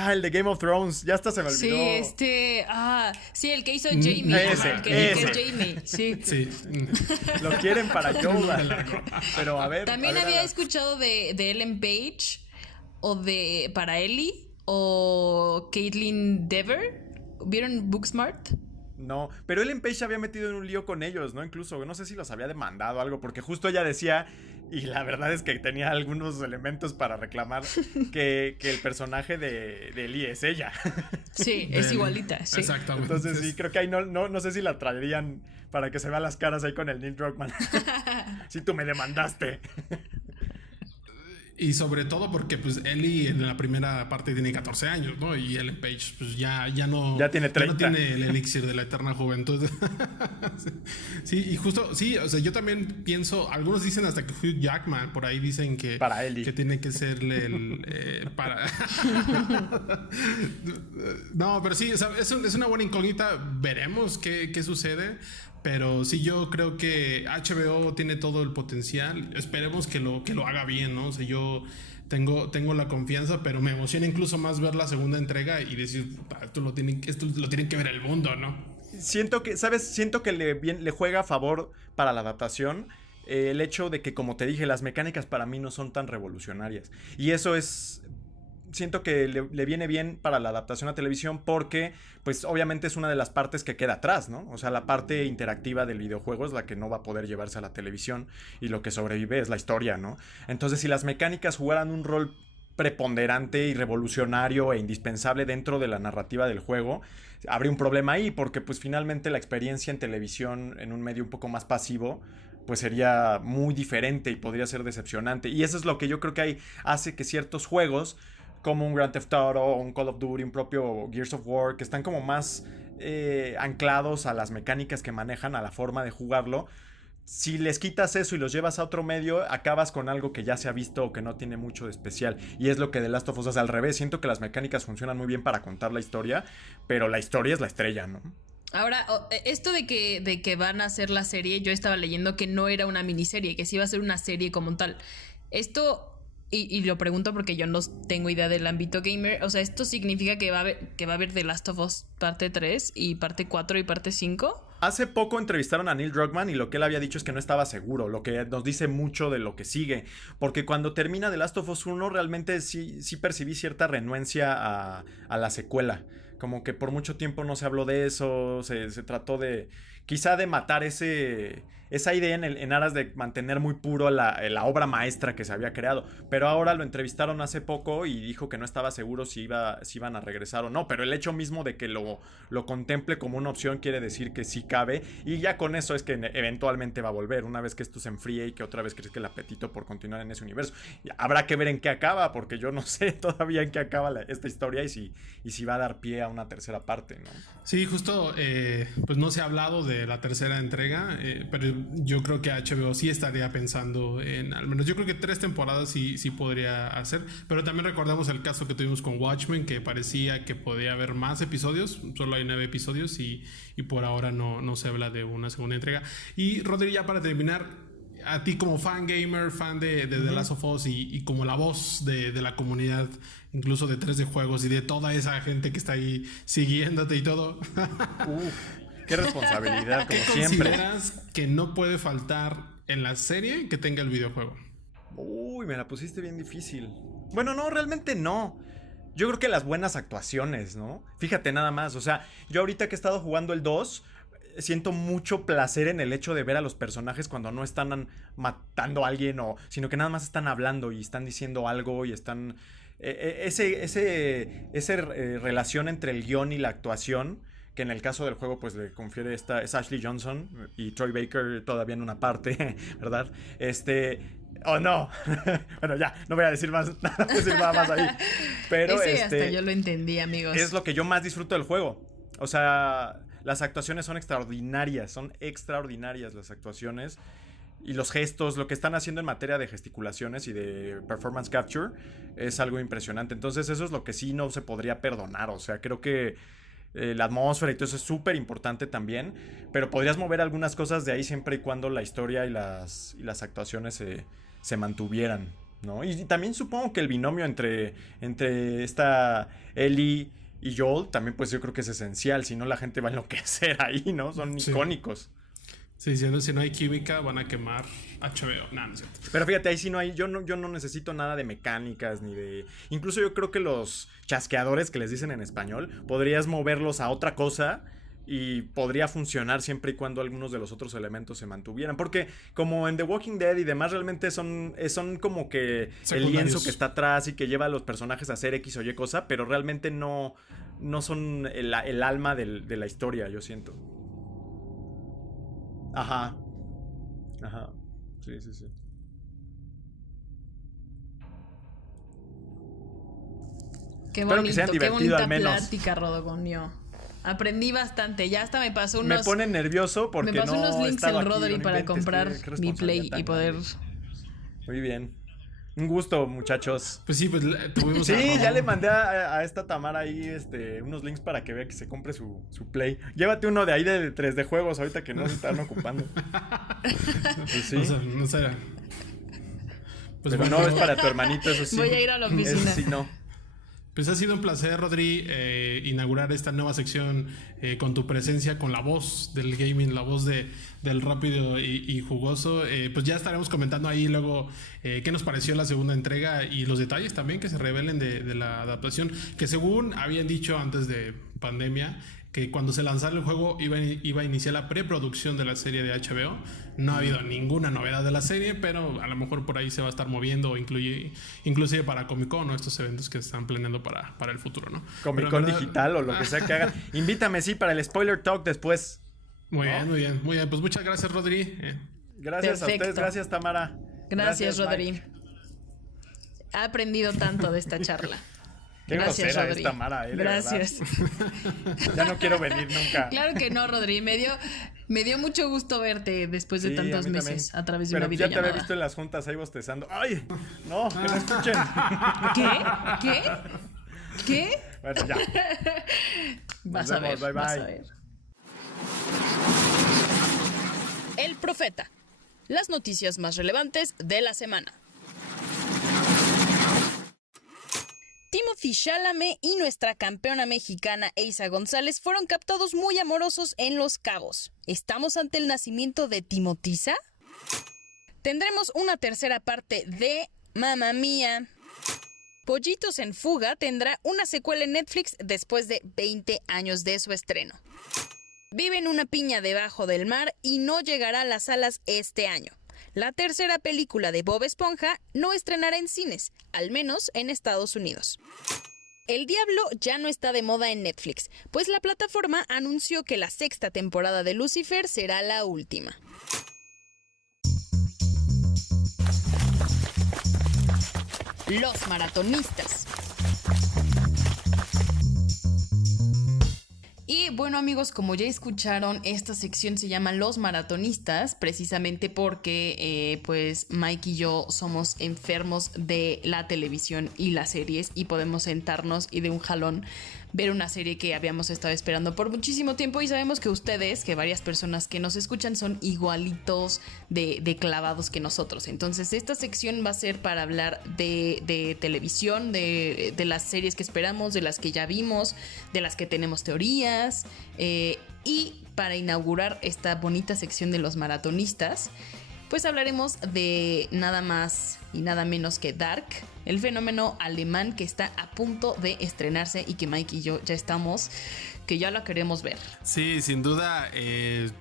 el de Game of Thrones. Ya hasta se me olvidó. Sí, el que hizo Jamie. El que es Jamie. Sí. Lo quieren para Joel. Pero a ver... También había escuchado de Ellen Page o para Ellie o Caitlin Dever. ¿Vieron Booksmart? No, pero Ellen Page se había metido en un lío con ellos, ¿no? Incluso, no sé si los había demandado o algo, porque justo ella decía, y la verdad es que tenía algunos elementos para reclamar, que el personaje de Ellie es ella. Sí, es igualita, sí. Exactamente. Entonces sí, creo que ahí no sé si la traerían para que se vean las caras ahí con el Neil Druckmann. Si tú me demandaste. Y sobre todo porque pues Ellie en la primera parte tiene 14 años, ¿no? Y Ellen Page pues ya no... Ya tiene 30. Ya no tiene el elixir de la eterna juventud. Sí, y justo... Sí, o sea, yo también pienso... Algunos dicen hasta que Hugh Jackman, por ahí dicen que... Para Ellie. Que tiene que serle para... No, pero sí, o sea, es una buena incógnita. Veremos qué sucede. Pero sí, yo creo que HBO tiene todo el potencial. Esperemos que lo haga bien, ¿no? O sea, yo tengo la confianza, pero me emociona incluso más ver la segunda entrega y decir, esto lo tienen que ver el mundo, ¿no? Siento que le juega a favor para la adaptación el hecho de que, como te dije, las mecánicas para mí no son tan revolucionarias. Y eso siento que le viene bien para la adaptación a televisión porque, pues, obviamente es una de las partes que queda atrás, ¿no? O sea, la parte interactiva del videojuego es la que no va a poder llevarse a la televisión y lo que sobrevive es la historia, ¿no? Entonces, si las mecánicas jugaran un rol preponderante y revolucionario e indispensable dentro de la narrativa del juego, habría un problema ahí, porque pues finalmente la experiencia en televisión en un medio un poco más pasivo pues sería muy diferente y podría ser decepcionante. Y eso es lo que yo creo que hace que ciertos juegos, como un Grand Theft Auto, un Call of Duty, un propio Gears of War, que están como más anclados a las mecánicas que manejan, a la forma de jugarlo, si les quitas eso y los llevas a otro medio, acabas con algo que ya se ha visto o que no tiene mucho de especial. Y es lo que The Last of Us hace al revés. Siento que las mecánicas funcionan muy bien para contar la historia, pero la historia es la estrella, ¿no? Ahora, esto de que van a hacer la serie, yo estaba leyendo que no era una miniserie, que sí iba a ser una serie como tal. Esto, y lo pregunto porque yo no tengo idea del ámbito gamer, o sea, ¿esto significa que va a haber The Last of Us parte 3 y parte 4 y parte 5? Hace poco entrevistaron a Neil Druckmann y lo que él había dicho es que no estaba seguro, lo que nos dice mucho de lo que sigue, porque cuando termina The Last of Us 1 realmente sí percibí cierta renuencia a la secuela, como que por mucho tiempo no se habló de eso, se trató de quizá de matar esa idea en aras de mantener muy puro la obra maestra que se había creado, pero ahora lo entrevistaron hace poco y dijo que no estaba seguro si iban a regresar o no, pero el hecho mismo de que lo contemple como una opción quiere decir que sí cabe, y ya con eso es que eventualmente va a volver, una vez que esto se enfríe y que otra vez crezca el apetito por continuar en ese universo. Y habrá que ver en qué acaba, porque yo no sé todavía en qué acaba esta historia y si va a dar pie a una tercera parte, ¿no? Sí, justo, pues no se ha hablado de la tercera entrega, pero yo creo que HBO sí estaría pensando en, al menos yo creo que 3 temporadas sí podría hacer, pero también recordamos el caso que tuvimos con Watchmen, que parecía que podía haber más episodios, solo hay 9 episodios y por ahora no se habla de una segunda entrega. Y Rodri, ya para terminar, a ti como fan gamer, fan de The Last of Us y como la voz de la comunidad, incluso de 3D Juegos y de toda esa gente que está ahí siguiéndote y todo. Qué responsabilidad, como ¿Qué siempre. consideras que no puede faltar en la serie que tenga el videojuego? Uy, me la pusiste bien difícil. Bueno, no, realmente no. Yo creo que las buenas actuaciones, ¿no? Fíjate nada más, o sea, yo ahorita que he estado jugando el 2, siento mucho placer en el hecho de ver a los personajes cuando no están matando a alguien, sino que nada más están hablando y están diciendo algo y están... relación entre el guión y la actuación, que en el caso del juego pues le confiere es Ashley Johnson y Troy Baker todavía en una parte, ¿verdad? Oh no, bueno ya, no voy a decir más, nada más ahí. Pero ese hasta yo lo entendí, amigos. Es lo que yo más disfruto del juego. O sea, las actuaciones son extraordinarias las actuaciones. Y los gestos, lo que están haciendo en materia de gesticulaciones y de performance capture es algo impresionante. Entonces eso es lo que sí no se podría perdonar. O sea, creo que la atmósfera y todo eso es súper importante también. Pero podrías mover algunas cosas de ahí siempre y cuando la historia y las actuaciones se mantuvieran, ¿no? Y también supongo que el binomio entre esta Ellie y Joel también pues yo creo que es esencial. Si no la gente va a enloquecer ahí, ¿no? Son icónicos. Sí, si no hay química van a quemar HBO. No es cierto. Pero fíjate, ahí sí no hay, yo no necesito nada de mecánicas ni de... Incluso yo creo que los chasqueadores que les dicen en español, podrías moverlos a otra cosa y podría funcionar siempre y cuando algunos de los otros elementos se mantuvieran. Porque como en The Walking Dead y demás, realmente son como que el lienzo que está atrás y que lleva a los personajes a hacer X o Y cosa, pero realmente no son el alma de la historia, yo siento. Ajá. Sí. Qué bonito, qué bonita al menos. plática, Rodogonio. Aprendí bastante, ya hasta me pasó unos... Me pone nervioso porque me pasó no unos links el Rodri aquí, para comprar mi Play y poder... Muy bien. Un gusto, muchachos. Pues sí, pues tuvimos... Sí, ya le mandé a esta Tamara ahí unos links para que vea que se compre su Play. Llévate uno de ahí de 3D Juegos ahorita que no se están ocupando. Pues sí. No sé. Pues pero bueno, no es para tu hermanito, eso sí. Voy a ir a la oficina. Sí, no. Pues ha sido un placer, Rodri, inaugurar esta nueva sección con tu presencia, con la voz del gaming, la voz del rápido y jugoso. Pues ya estaremos comentando ahí luego qué nos pareció la segunda entrega y los detalles también que se revelen de la adaptación, que según habían dicho antes de pandemia, que cuando se lanzara el juego iba a iniciar la preproducción de la serie de HBO. No ha habido ninguna novedad de la serie, pero a lo mejor por ahí se va a estar moviendo, inclusive para Comic Con, ¿no? Estos eventos que están planeando para el futuro, ¿no? Comic Con digital o lo que sea que hagan. Invítame, sí, para el Spoiler Talk después. Muy bien. Pues muchas gracias, Rodri. Gracias Perfecto. a ustedes, gracias, Tamara. Gracias, Rodri. Mike. Ha aprendido tanto de esta charla. Qué Gracias, grosera Rodri. es Tamara, de Gracias. verdad. Ya no quiero venir nunca. Claro que no, Rodri. Me dio mucho gusto verte después de Sí, tantos a mí meses también. a través de Pero una ya te videollamada. había visto en las juntas ahí bostezando. ¡Ay! No, que no escuchen. ¿Qué? Bueno, ya. Vas Nos a ver, vemos, bye, vas bye. a ver. El Profeta. Las noticias más relevantes de la semana. Timothy Chalamet y nuestra campeona mexicana Eiza González fueron captados muy amorosos en Los Cabos. ¿Estamos ante el nacimiento de Timotiza? Tendremos una tercera parte de Mamma Mía. Pollitos en Fuga tendrá una secuela en Netflix después de 20 años de su estreno. Vive en una piña debajo del mar y no llegará a las salas este año. La tercera película de Bob Esponja no estrenará en cines, al menos en Estados Unidos. El Diablo ya no está de moda en Netflix, pues la plataforma anunció que la sexta temporada de Lucifer será la última. Los maratonistas. Y bueno, amigos, como ya escucharon, esta sección se llama Los Maratonistas, precisamente porque pues Mike y yo somos enfermos de la televisión y las series y podemos sentarnos y de un jalón ver una serie que habíamos estado esperando por muchísimo tiempo, y sabemos que ustedes, que varias personas que nos escuchan son igualitos de clavados que nosotros. Entonces esta sección va a ser para hablar de televisión, de las series que esperamos, de las que ya vimos, de las que tenemos teorías, y para inaugurar esta bonita sección de los maratonistas, pues hablaremos de nada más y nada menos que Dark, el fenómeno alemán que está a punto de estrenarse y que Mike y yo ya estamos, que ya lo queremos ver. Sí, sin duda.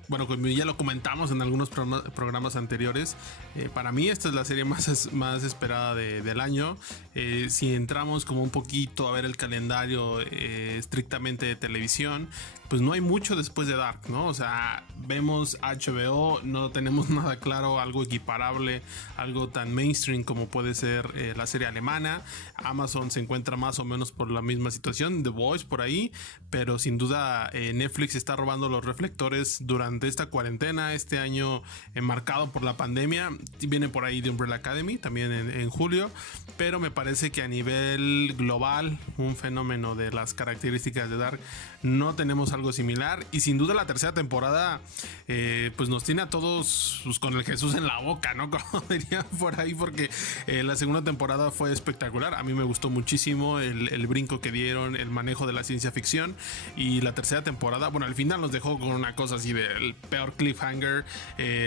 Bueno, como ya lo comentamos en algunos programas anteriores, para mí esta es la serie más esperada del año. Si entramos como un poquito a ver el calendario estrictamente de televisión, pues no hay mucho después de Dark, ¿no? O sea, vemos HBO, no tenemos nada claro, algo equiparable, algo tan mainstream como puede ser la serie alemana. Amazon se encuentra más o menos por la misma situación, The Voice por ahí, pero sin duda Netflix está robando los reflectores durante esta cuarentena, este año marcado por la pandemia. Viene por ahí The Umbrella Academy también en julio, pero me parece que a nivel global, un fenómeno de las características de Dark, no tenemos algo similar, y sin duda la tercera temporada pues nos tiene a todos pues, con el Jesús en la boca, ¿no? Como dirían por ahí, porque la segunda temporada fue espectacular. A mí me gustó muchísimo el brinco que dieron, el manejo de la ciencia ficción, y la tercera temporada, bueno, al final nos dejó con una cosa así del peor cliffhanger,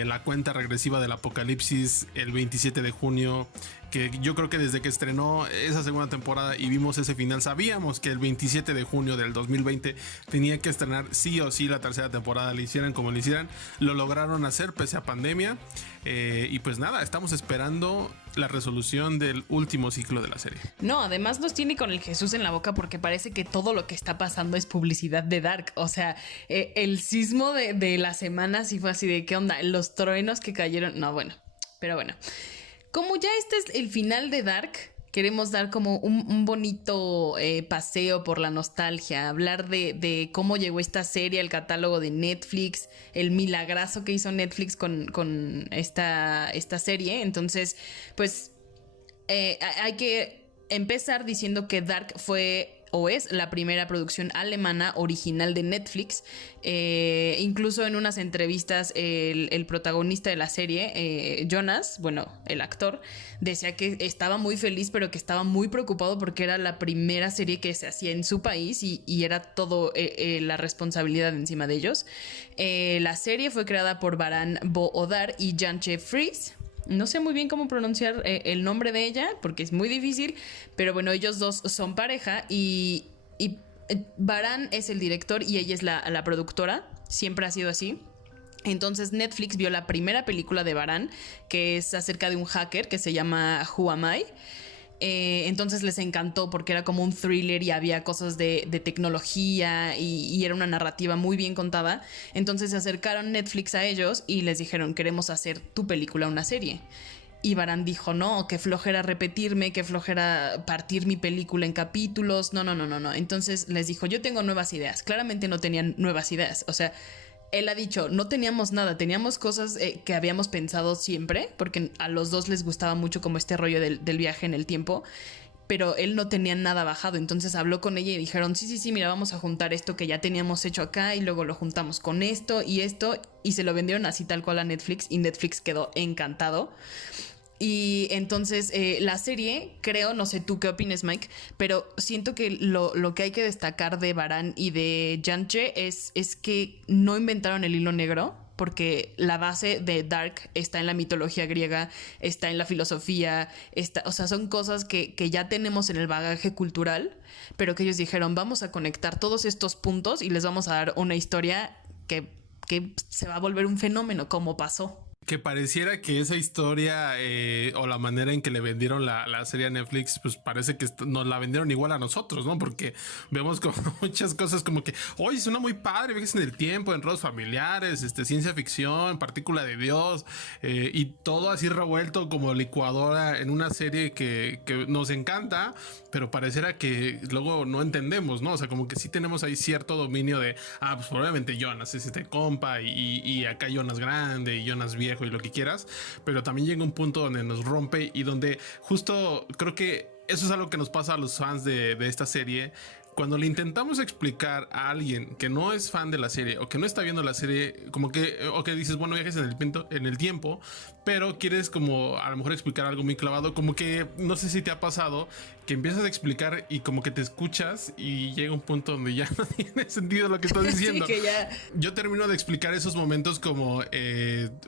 la cuenta regresiva del apocalipsis el 27 de junio, que yo creo que desde que estrenó esa segunda temporada y vimos ese final, sabíamos que el 27 de junio del 2020 tenía que estrenar sí o sí la tercera temporada, le hicieran como le hicieran. Lo lograron hacer pese a pandemia, y pues nada, estamos esperando la resolución del último ciclo de la serie. No, además nos tiene con el Jesús en la boca porque parece que todo lo que está pasando es publicidad de Dark. O sea, el sismo de la semana sí fue así de ¿qué onda? Los truenos que cayeron. No, bueno, pero bueno. Como ya este es el final de Dark, queremos dar como un bonito paseo por la nostalgia, hablar de cómo llegó esta serie al catálogo de Netflix, el milagrazo que hizo Netflix con esta serie. Entonces, pues hay que empezar diciendo que Dark fue o es la primera producción alemana original de Netflix. Incluso en unas entrevistas el protagonista de la serie, Jonas, bueno, el actor, decía que estaba muy feliz, pero que estaba muy preocupado porque era la primera serie que se hacía en su país y era todo la responsabilidad encima de ellos. La serie fue creada por Baran Bo Odar y Jantje Fries. No sé muy bien cómo pronunciar el nombre de ella porque es muy difícil, pero bueno, ellos dos son pareja y Baran es el director y ella es la productora. Siempre ha sido así. Entonces Netflix vio la primera película de Baran, que es acerca de un hacker que se llama Who Am I. Entonces les encantó porque era como un thriller y había cosas de tecnología y era una narrativa muy bien contada. Entonces se acercaron Netflix a ellos y les dijeron: queremos hacer tu película una serie. Y Baran dijo: no, qué flojera repetirme, qué flojera partir mi película en capítulos. No. Entonces les dijo: yo tengo nuevas ideas. Claramente no tenían nuevas ideas. O sea, él ha dicho: no teníamos nada, teníamos cosas que habíamos pensado siempre, porque a los dos les gustaba mucho como este rollo del viaje en el tiempo, pero él no tenía nada bajado. Entonces habló con ella y dijeron: sí, mira, vamos a juntar esto que ya teníamos hecho acá y luego lo juntamos con esto, y se lo vendieron así tal cual a Netflix, y Netflix quedó encantado. Y entonces la serie, creo, no sé tú qué opines, Mike, pero siento que lo que hay que destacar de Baran y de Janche es que no inventaron el hilo negro, porque la base de Dark está en la mitología griega, está en la filosofía, o sea, son cosas que ya tenemos en el bagaje cultural, pero que ellos dijeron: vamos a conectar todos estos puntos y les vamos a dar una historia que se va a volver un fenómeno, como pasó. Que pareciera que esa historia o la manera en que le vendieron la serie a Netflix, pues parece que nos la vendieron igual a nosotros, ¿no? Porque vemos como muchas cosas como que, oye, suena muy padre, viajes en el tiempo, enredos familiares, ciencia ficción, partícula de Dios, y todo así revuelto como licuadora en una serie que nos encanta, pero pareciera que luego no entendemos, ¿no? O sea, como que sí tenemos ahí cierto dominio de, pues probablemente Jonas es este compa y acá Jonas grande y Jonas viejo y lo que quieras, pero también llega un punto donde nos rompe y donde justo creo que eso es algo que nos pasa a los fans de esta serie. Cuando le intentamos explicar a alguien que no es fan de la serie o que no está viendo la serie, como que, o que dices, bueno, viajes en el tiempo, pero quieres como a lo mejor explicar algo muy clavado, como que no sé si te ha pasado que empiezas a explicar y como que te escuchas y llega un punto donde ya no tiene sentido lo que estás diciendo. Sí, que ya... Yo termino de explicar esos momentos como,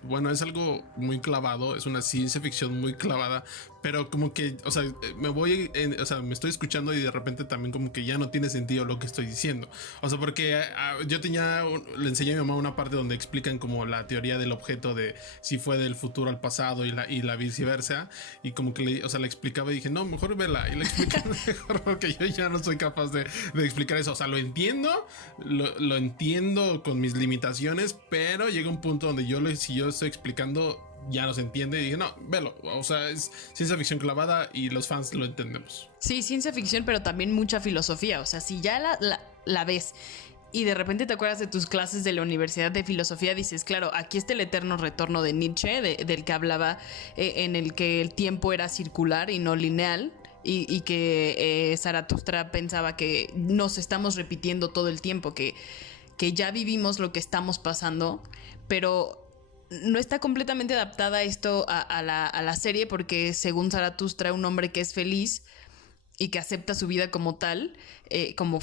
bueno, es algo muy clavado, es una ciencia ficción muy clavada, pero como que, o sea, me estoy escuchando y de repente también como que ya no tiene sentido lo que estoy diciendo. O sea, porque le enseñé a mi mamá una parte donde explican como la teoría del objeto de si fue del futuro al pasado y la viceversa, y como que la explicaba y dije, no, mejor vela, y la explica mejor porque yo ya no soy capaz de explicar eso. O sea, lo entiendo con mis limitaciones, pero llega un punto donde si yo estoy explicando ya no se entiende y dije, no, velo, o sea, es ciencia ficción clavada y los fans lo entendemos. Sí, ciencia ficción, pero también mucha filosofía. O sea, si ya la ves y de repente te acuerdas de tus clases de la Universidad de Filosofía, dices, claro, aquí está el eterno retorno de Nietzsche, del que hablaba, en el que el tiempo era circular y no lineal. Y que Zaratustra pensaba que nos estamos repitiendo todo el tiempo, que ya vivimos lo que estamos pasando, pero no está completamente adaptada esto a la serie, porque según Zaratustra, un hombre que es feliz y que acepta su vida como tal, como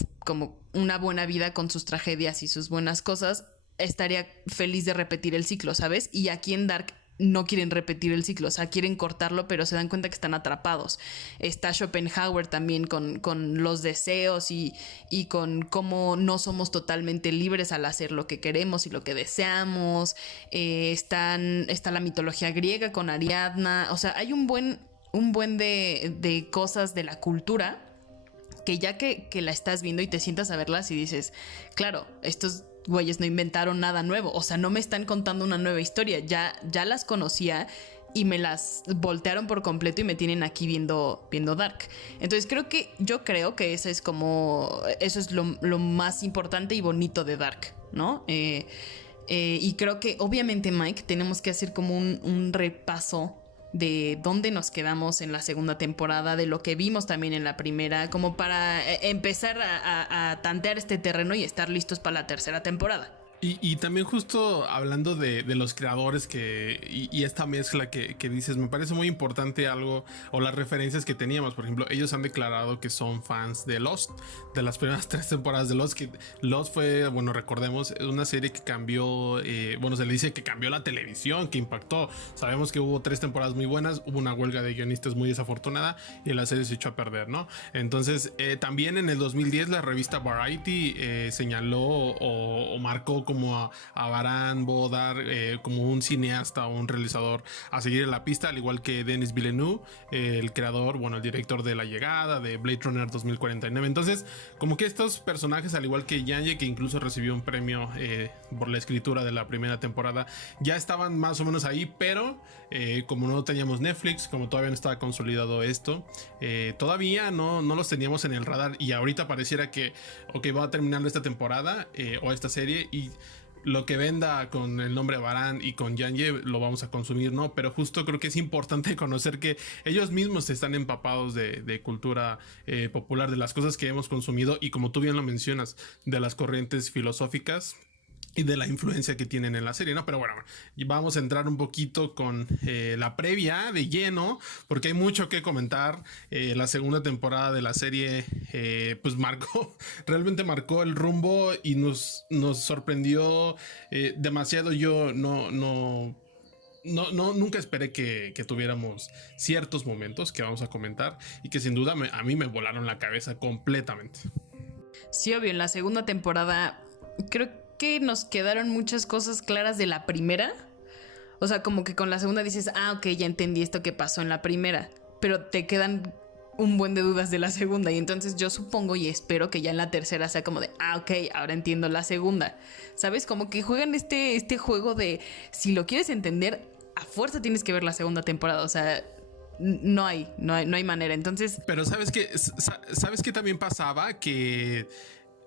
una buena vida con sus tragedias y sus buenas cosas, estaría feliz de repetir el ciclo, ¿sabes? Y aquí en Dark no quieren repetir el ciclo, o sea, quieren cortarlo, pero se dan cuenta que están atrapados. Está Schopenhauer también con los deseos y con cómo no somos totalmente libres al hacer lo que queremos y lo que deseamos. Está la mitología griega con Ariadna. O sea, hay un buen de cosas de la cultura que ya que la estás viendo y te sientas a verlas y dices, claro, estos güeyes no inventaron nada nuevo, o sea, no me están contando una nueva historia, ya las conocía y me las voltearon por completo y me tienen aquí viendo Dark. Entonces yo creo que eso es lo más importante y bonito de Dark, ¿no? Y creo que obviamente, Mike, tenemos que hacer como un repaso de dónde nos quedamos en la segunda temporada, de lo que vimos también en la primera, como para empezar a tantear este terreno y estar listos para la tercera temporada. Y también justo hablando de los creadores y esta mezcla que dices, me parece muy importante algo o las referencias que teníamos. Por ejemplo, ellos han declarado que son fans de Lost, de las primeras 3 temporadas de Lost, que Lost fue, bueno, recordemos, una serie que cambió, bueno, se le dice que cambió la televisión, que impactó. Sabemos que hubo 3 temporadas muy buenas, hubo una huelga de guionistas muy desafortunada y la serie se echó a perder, ¿no? Entonces, también en el 2010 la revista Variety señaló o marcó como a Baran Bodar como un cineasta o un realizador a seguir en la pista, al igual que Denis Villeneuve, el creador, bueno, el director de La Llegada, de Blade Runner 2049. Entonces, como que estos personajes, al igual que Yanye, que incluso recibió un premio por la escritura de la primera temporada, ya estaban más o menos ahí, pero como no teníamos Netflix, como todavía no estaba consolidado esto, todavía no los teníamos en el radar, y ahorita pareciera que, ok, va a terminar esta temporada o esta serie y lo que venda con el nombre Baran y con Yanye lo vamos a consumir, ¿no? Pero justo creo que es importante conocer que ellos mismos están empapados de cultura popular, de las cosas que hemos consumido y, como tú bien lo mencionas, de las corrientes filosóficas y de la influencia que tienen en la serie, ¿no? Pero bueno, vamos a entrar un poquito con la previa de lleno, porque hay mucho que comentar. La segunda temporada de la serie pues realmente marcó el rumbo y nos sorprendió demasiado. Yo nunca esperé que tuviéramos ciertos momentos que vamos a comentar y que sin duda a mí me volaron la cabeza completamente. Sí, obvio, en la segunda temporada creo que nos quedaron muchas cosas claras de la primera. O sea, como que con la segunda dices, ok, ya entendí esto que pasó en la primera, pero te quedan un buen de dudas de la segunda, y entonces yo supongo y espero que ya en la tercera sea como de, ok, ahora entiendo la segunda. ¿Sabes? Como que juegan este juego de, si lo quieres entender, a fuerza tienes que ver la segunda temporada. O sea, no hay manera. Entonces, pero ¿sabes qué también pasaba? Que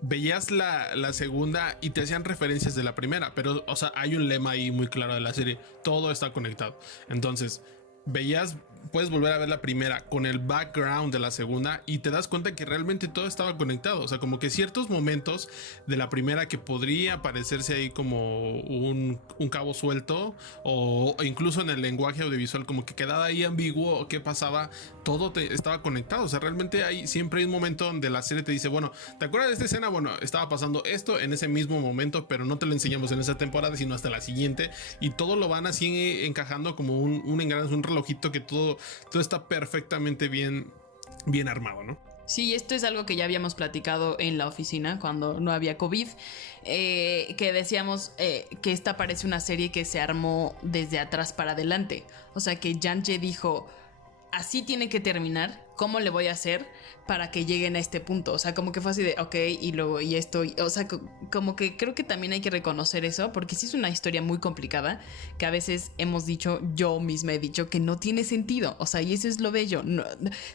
veías la segunda y te hacían referencias de la primera, pero, o sea, hay un lema ahí muy claro de la serie: todo está conectado. Entonces, puedes volver a ver la primera con el background de la segunda y te das cuenta que realmente todo estaba conectado. O sea, como que ciertos momentos de la primera que podría parecerse ahí como un cabo suelto, o incluso en el lenguaje audiovisual como que quedaba ahí ambiguo o qué pasaba, todo estaba conectado. O sea, realmente siempre hay un momento donde la serie te dice, bueno, ¿te acuerdas de esta escena? Bueno, estaba pasando esto en ese mismo momento, pero no te lo enseñamos en esa temporada, sino hasta la siguiente, y todo lo van así encajando como un engranaje, un relojito, que todo está perfectamente bien armado, ¿no? Sí, esto es algo que ya habíamos platicado en la oficina cuando no había COVID, que decíamos que esta parece una serie que se armó desde atrás para adelante. O sea, que Yanye dijo, así tiene que terminar, ¿cómo le voy a hacer para que lleguen a este punto? O sea, como que fue así de, ok, y luego, y esto, o sea, como que creo que también hay que reconocer eso, porque sí es una historia muy complicada, que a veces hemos dicho, yo misma he dicho, que no tiene sentido. O sea, y eso es lo bello. No,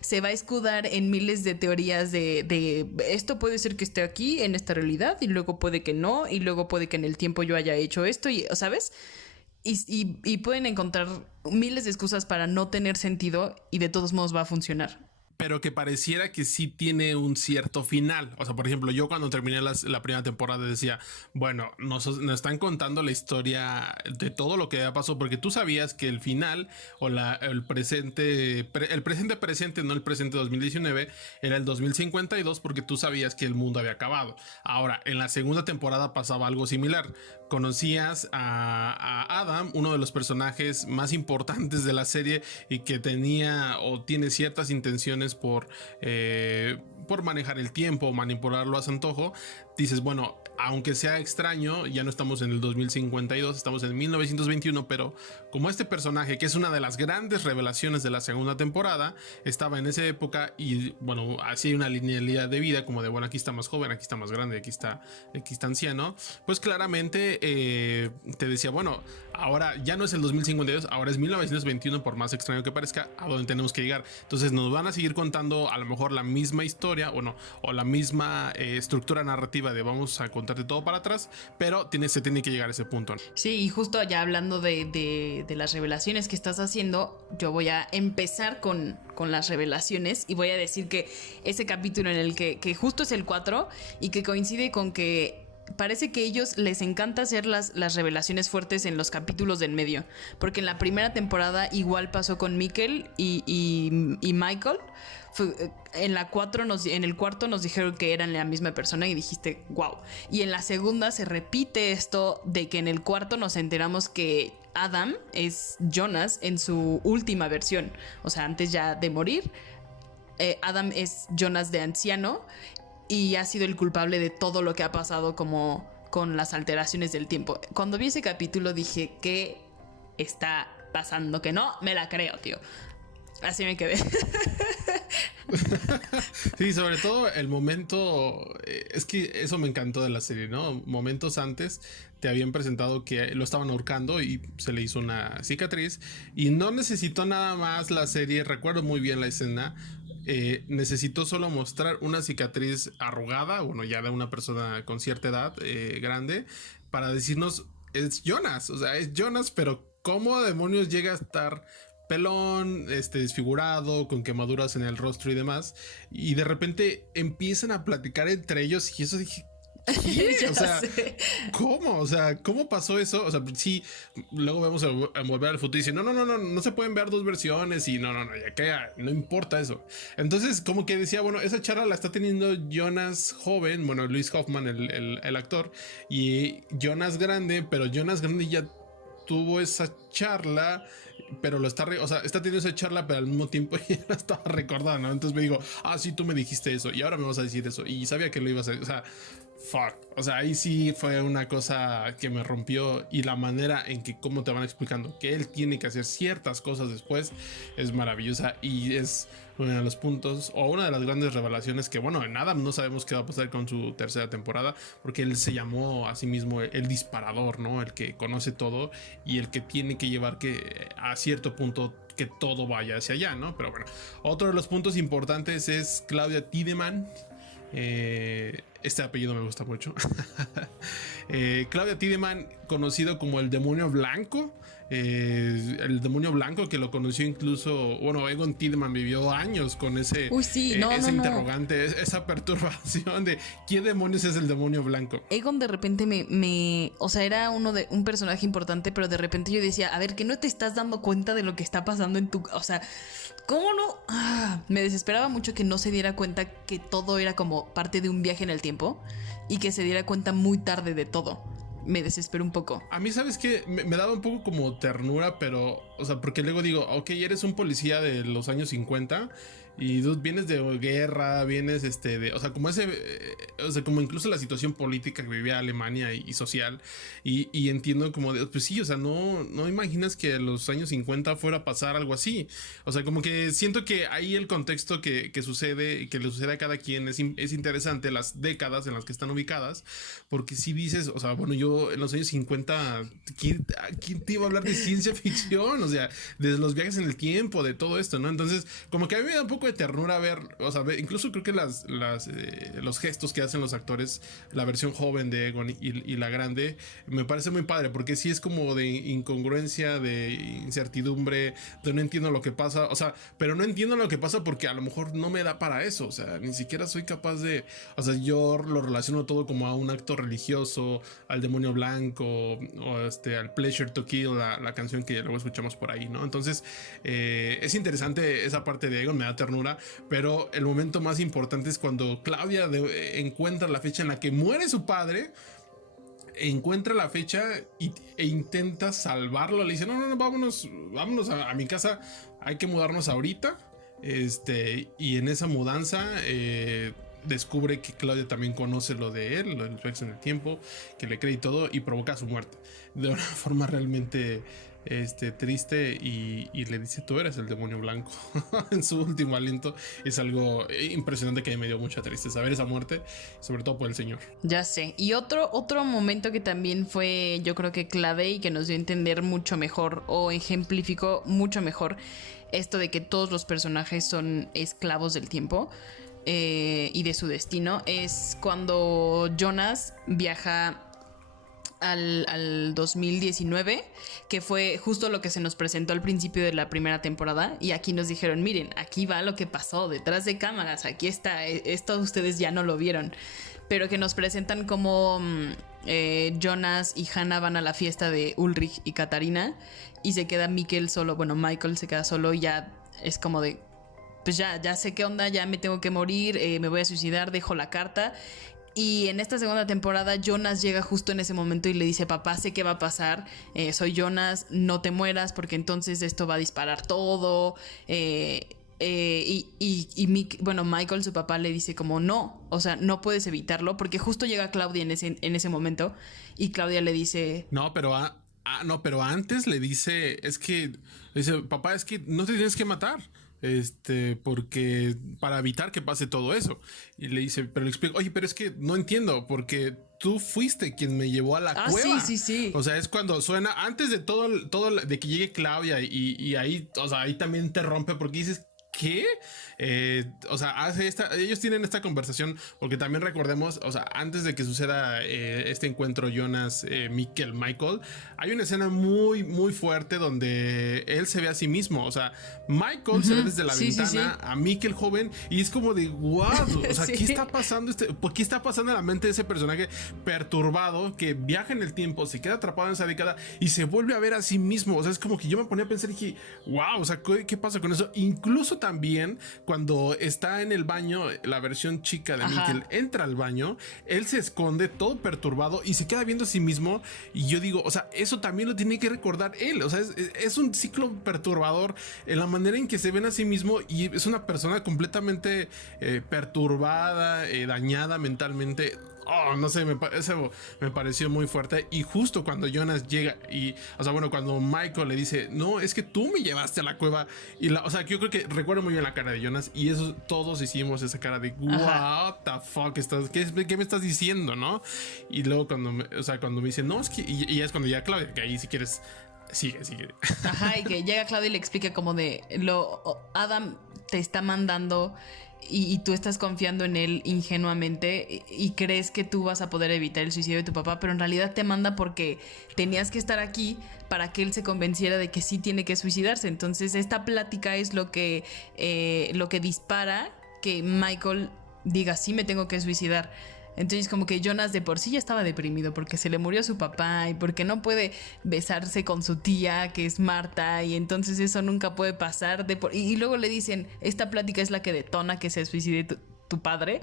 se va a escudar en miles de teorías de esto puede ser que esté aquí, en esta realidad, y luego puede que no, y luego puede que en el tiempo yo haya hecho esto, y, ¿sabes? Y pueden encontrar miles de excusas para no tener sentido, y de todos modos va a funcionar. Pero que pareciera que sí tiene un cierto final. O sea, por ejemplo, yo cuando terminé la primera temporada decía, bueno, nos están contando la historia de todo lo que ha pasado, porque tú sabías que el final o el presente, no el presente 2019, era el 2052, porque tú sabías que el mundo había acabado. Ahora, en la segunda temporada pasaba algo similar. Conocías a Adam, uno de los personajes más importantes de la serie, y que tenía o tiene ciertas intenciones por manejar el tiempo, manipularlo a su antojo. Dices, bueno, aunque sea extraño, ya no estamos en el 2052, estamos en 1921, pero como este personaje, que es una de las grandes revelaciones de la segunda temporada, estaba en esa época, y bueno, así hay una linealidad de vida, como de, bueno, aquí está más joven, aquí está más grande, aquí está anciano, pues claramente te decía, bueno, ahora ya no es el 2052, ahora es 1921, por más extraño que parezca, a donde tenemos que llegar. Entonces nos van a seguir contando a lo mejor la misma historia, o la misma estructura narrativa de vamos a contarte todo para atrás, pero se tiene que llegar a ese punto, ¿no? Sí, y justo ya hablando de las revelaciones que estás haciendo, yo voy a empezar con las revelaciones, y voy a decir que ese capítulo en el que justo es el 4, y que coincide con que parece que ellos les encanta hacer las revelaciones fuertes en los capítulos del medio. Porque en la primera temporada igual pasó con Mikkel y Michael. En el cuarto nos dijeron que eran la misma persona y dijiste, wow. Y en la segunda se repite esto de que en el cuarto nos enteramos que Adam es Jonas en su última versión. O sea, antes ya de morir, Adam es Jonas de anciano y ha sido el culpable de todo lo que ha pasado como con las alteraciones del tiempo. Cuando vi ese capítulo dije, ¿qué está pasando? Que no me la creo, tío. Así me quedé. Sí, sobre todo el momento, es que eso me encantó de la serie, ¿no? Momentos antes te habían presentado que lo estaban ahorcando y se le hizo una cicatriz y no necesitó nada más la serie, recuerdo muy bien la escena, necesitó solo mostrar una cicatriz arrugada, bueno, ya de una persona con cierta edad, grande, para decirnos, es Jonas, o sea, es Jonas, pero ¿cómo demonios llega a estar pelón, desfigurado, con quemaduras en el rostro y demás? Y de repente empiezan a platicar entre ellos y eso dije, ¿qué? O sea, ¿cómo? O sea, ¿cómo pasó eso? O sea, sí, luego vemos a Volver al Futuro y dicen, no se pueden ver dos versiones y no, ya que no importa eso. Entonces, como que decía, bueno, esa charla la está teniendo Jonas joven, bueno, Luis Hoffman, el actor, y Jonas grande, pero Jonas grande ya tuvo esa charla, pero está teniendo esa charla, pero al mismo tiempo ya la estaba recordando, ¿no? Entonces me digo, sí, tú me dijiste eso y ahora me vas a decir eso y sabía que lo ibas a decir, o sea, fuck, o sea, ahí sí fue una cosa que me rompió y la manera en que cómo te van explicando que él tiene que hacer ciertas cosas después es maravillosa y es uno de los puntos o una de las grandes revelaciones que, bueno, en Adam no sabemos qué va a pasar con su tercera temporada porque él se llamó a sí mismo el disparador, ¿no? El que conoce todo y el que tiene que llevar que a cierto punto que todo vaya hacia allá, ¿no? Pero bueno, otro de los puntos importantes es Claudia Tiedemann. Este apellido me gusta mucho. Claudia Tiedemann, conocido como el demonio blanco. El demonio blanco que lo conoció incluso, bueno, Egon Tiedemann vivió años con ese interrogante, esa perturbación de ¿quién demonios es el demonio blanco? Egon de repente o sea, era un personaje importante, pero de repente yo decía, a ver, que no te estás dando cuenta de lo que está pasando en o sea, ¿cómo no? Me desesperaba mucho que no se diera cuenta que todo era como parte de un viaje en el tiempo y que se diera cuenta muy tarde de todo. Me desesperó un poco. A mí, ¿sabes qué? Me daba un poco como ternura, pero, o sea, porque luego digo, ok, eres un policía de los años 50 y tú vienes de guerra, vienes o sea, como o sea, como incluso la situación política que vivía Alemania y social, y entiendo como pues sí, o sea, no imaginas que en los años 50 fuera a pasar algo así. O sea, como que siento que ahí el contexto que sucede, que le sucede a cada quien es interesante, las décadas en las que están ubicadas, porque si dices, o sea, bueno, yo en los años 50, ¿quién te iba a hablar de ciencia ficción? O sea, de los viajes en el tiempo, de todo esto, ¿no? Entonces, como que a mí me da un poco de ternura ver, o sea, incluso creo que los gestos que hacen los actores, la versión joven de Egon y la grande, me parece muy padre, porque sí es como de incongruencia, de incertidumbre, de no entiendo lo que pasa, o sea, pero no entiendo lo que pasa porque a lo mejor no me da para eso, o sea, ni siquiera soy capaz de, o sea, yo lo relaciono todo como a un acto religioso, al demonio blanco, o al Pleasure to Kill, la canción que luego escuchamos por ahí, ¿no? Entonces, es interesante esa parte de Egon, me da ternura, pero el momento más importante es cuando Claudia encuentra la fecha en la que muere su padre, encuentra la fecha e intenta salvarlo. Le dice, no, vámonos a mi casa, hay que mudarnos ahorita. Y en esa mudanza descubre que Claudia también conoce lo de él, lo de los viajes en el tiempo, que le cree y todo, y provoca su muerte de una forma realmente triste, y le dice, tú eres el demonio blanco en su último aliento. Es algo impresionante que me dio mucha tristeza ver esa muerte, sobre todo por el señor. Ya sé. Y otro momento que también fue, yo creo que clave y que nos dio a entender mucho mejor, o ejemplificó mucho mejor esto de que todos los personajes son esclavos del tiempo y de su destino, es cuando Jonas viaja al 2019, que fue justo lo que se nos presentó al principio de la primera temporada, y aquí nos dijeron, miren, aquí va lo que pasó detrás de cámaras, aquí está, esto ustedes ya no lo vieron, pero que nos presentan como Jonas y Hannah van a la fiesta de Ulrich y Katarina y se queda Michael solo, bueno, Michael se queda solo y ya es como de, pues ya sé qué onda, ya me tengo que morir, me voy a suicidar, dejo la carta. Y en esta segunda temporada Jonas llega justo en ese momento y le dice, papá, sé qué va a pasar, soy Jonas, no te mueras porque entonces esto va a disparar todo. Michael, su papá, le dice como no, o sea, no puedes evitarlo, porque justo llega Claudia en ese momento y Claudia le dice... No, pero antes le dice, papá, es que no te tienes que matar. Porque para evitar que pase todo eso. Y le dice, pero le explico, oye, pero es que no entiendo, porque tú fuiste quien me llevó a la cueva. Sí. O sea, es cuando suena, antes de todo de que llegue Claudia y ahí, o sea, ahí también te rompe porque dices, ¿qué? O sea, ellos tienen esta conversación porque también recordemos, o sea, antes de que suceda este encuentro Jonas, Michael, hay una escena muy, muy fuerte donde él se ve a sí mismo. O sea, Michael se ve desde la ventana a Michael joven y es como de wow, o sea, ¿qué está pasando? ¿Por qué está pasando en la mente de ese personaje perturbado que viaja en el tiempo, se queda atrapado en esa década y se vuelve a ver a sí mismo? O sea, es como que yo me ponía a pensar y dije, wow, o sea, ¿qué pasa con eso? Incluso también cuando está en el baño, la versión chica de Michael entra al baño, él se esconde todo perturbado y se queda viendo a sí mismo. Y yo digo, o sea, eso también lo tiene que recordar él. O sea, es un ciclo perturbador en la manera en que se ven a sí mismo y es una persona completamente perturbada, dañada mentalmente. Oh, no sé, eso me pareció muy fuerte. Y justo cuando Jonas llega cuando Michael le dice, no, es que tú me llevaste a la cueva. O sea, yo creo que recuerdo muy bien la cara de Jonas y eso todos hicimos esa cara de what the fuck, ¿qué me estás diciendo, no? Y luego cuando me dice, no, es que, y es cuando ya Claudia, que ahí si quieres, sigue. Ajá, y que llega Claudia y le explica como de, Adam te está mandando... Y tú estás confiando en él ingenuamente y crees que tú vas a poder evitar el suicidio de tu papá, pero en realidad te manda porque tenías que estar aquí para que él se convenciera de que sí tiene que suicidarse. Entonces esta plática es lo que dispara que Michael diga, sí me tengo que suicidar. Entonces como que Jonas de por sí ya estaba deprimido porque se le murió su papá y porque no puede besarse con su tía que es Marta y entonces eso nunca puede pasar. Y luego le dicen, esta plática es la que detona que se suicide tu padre.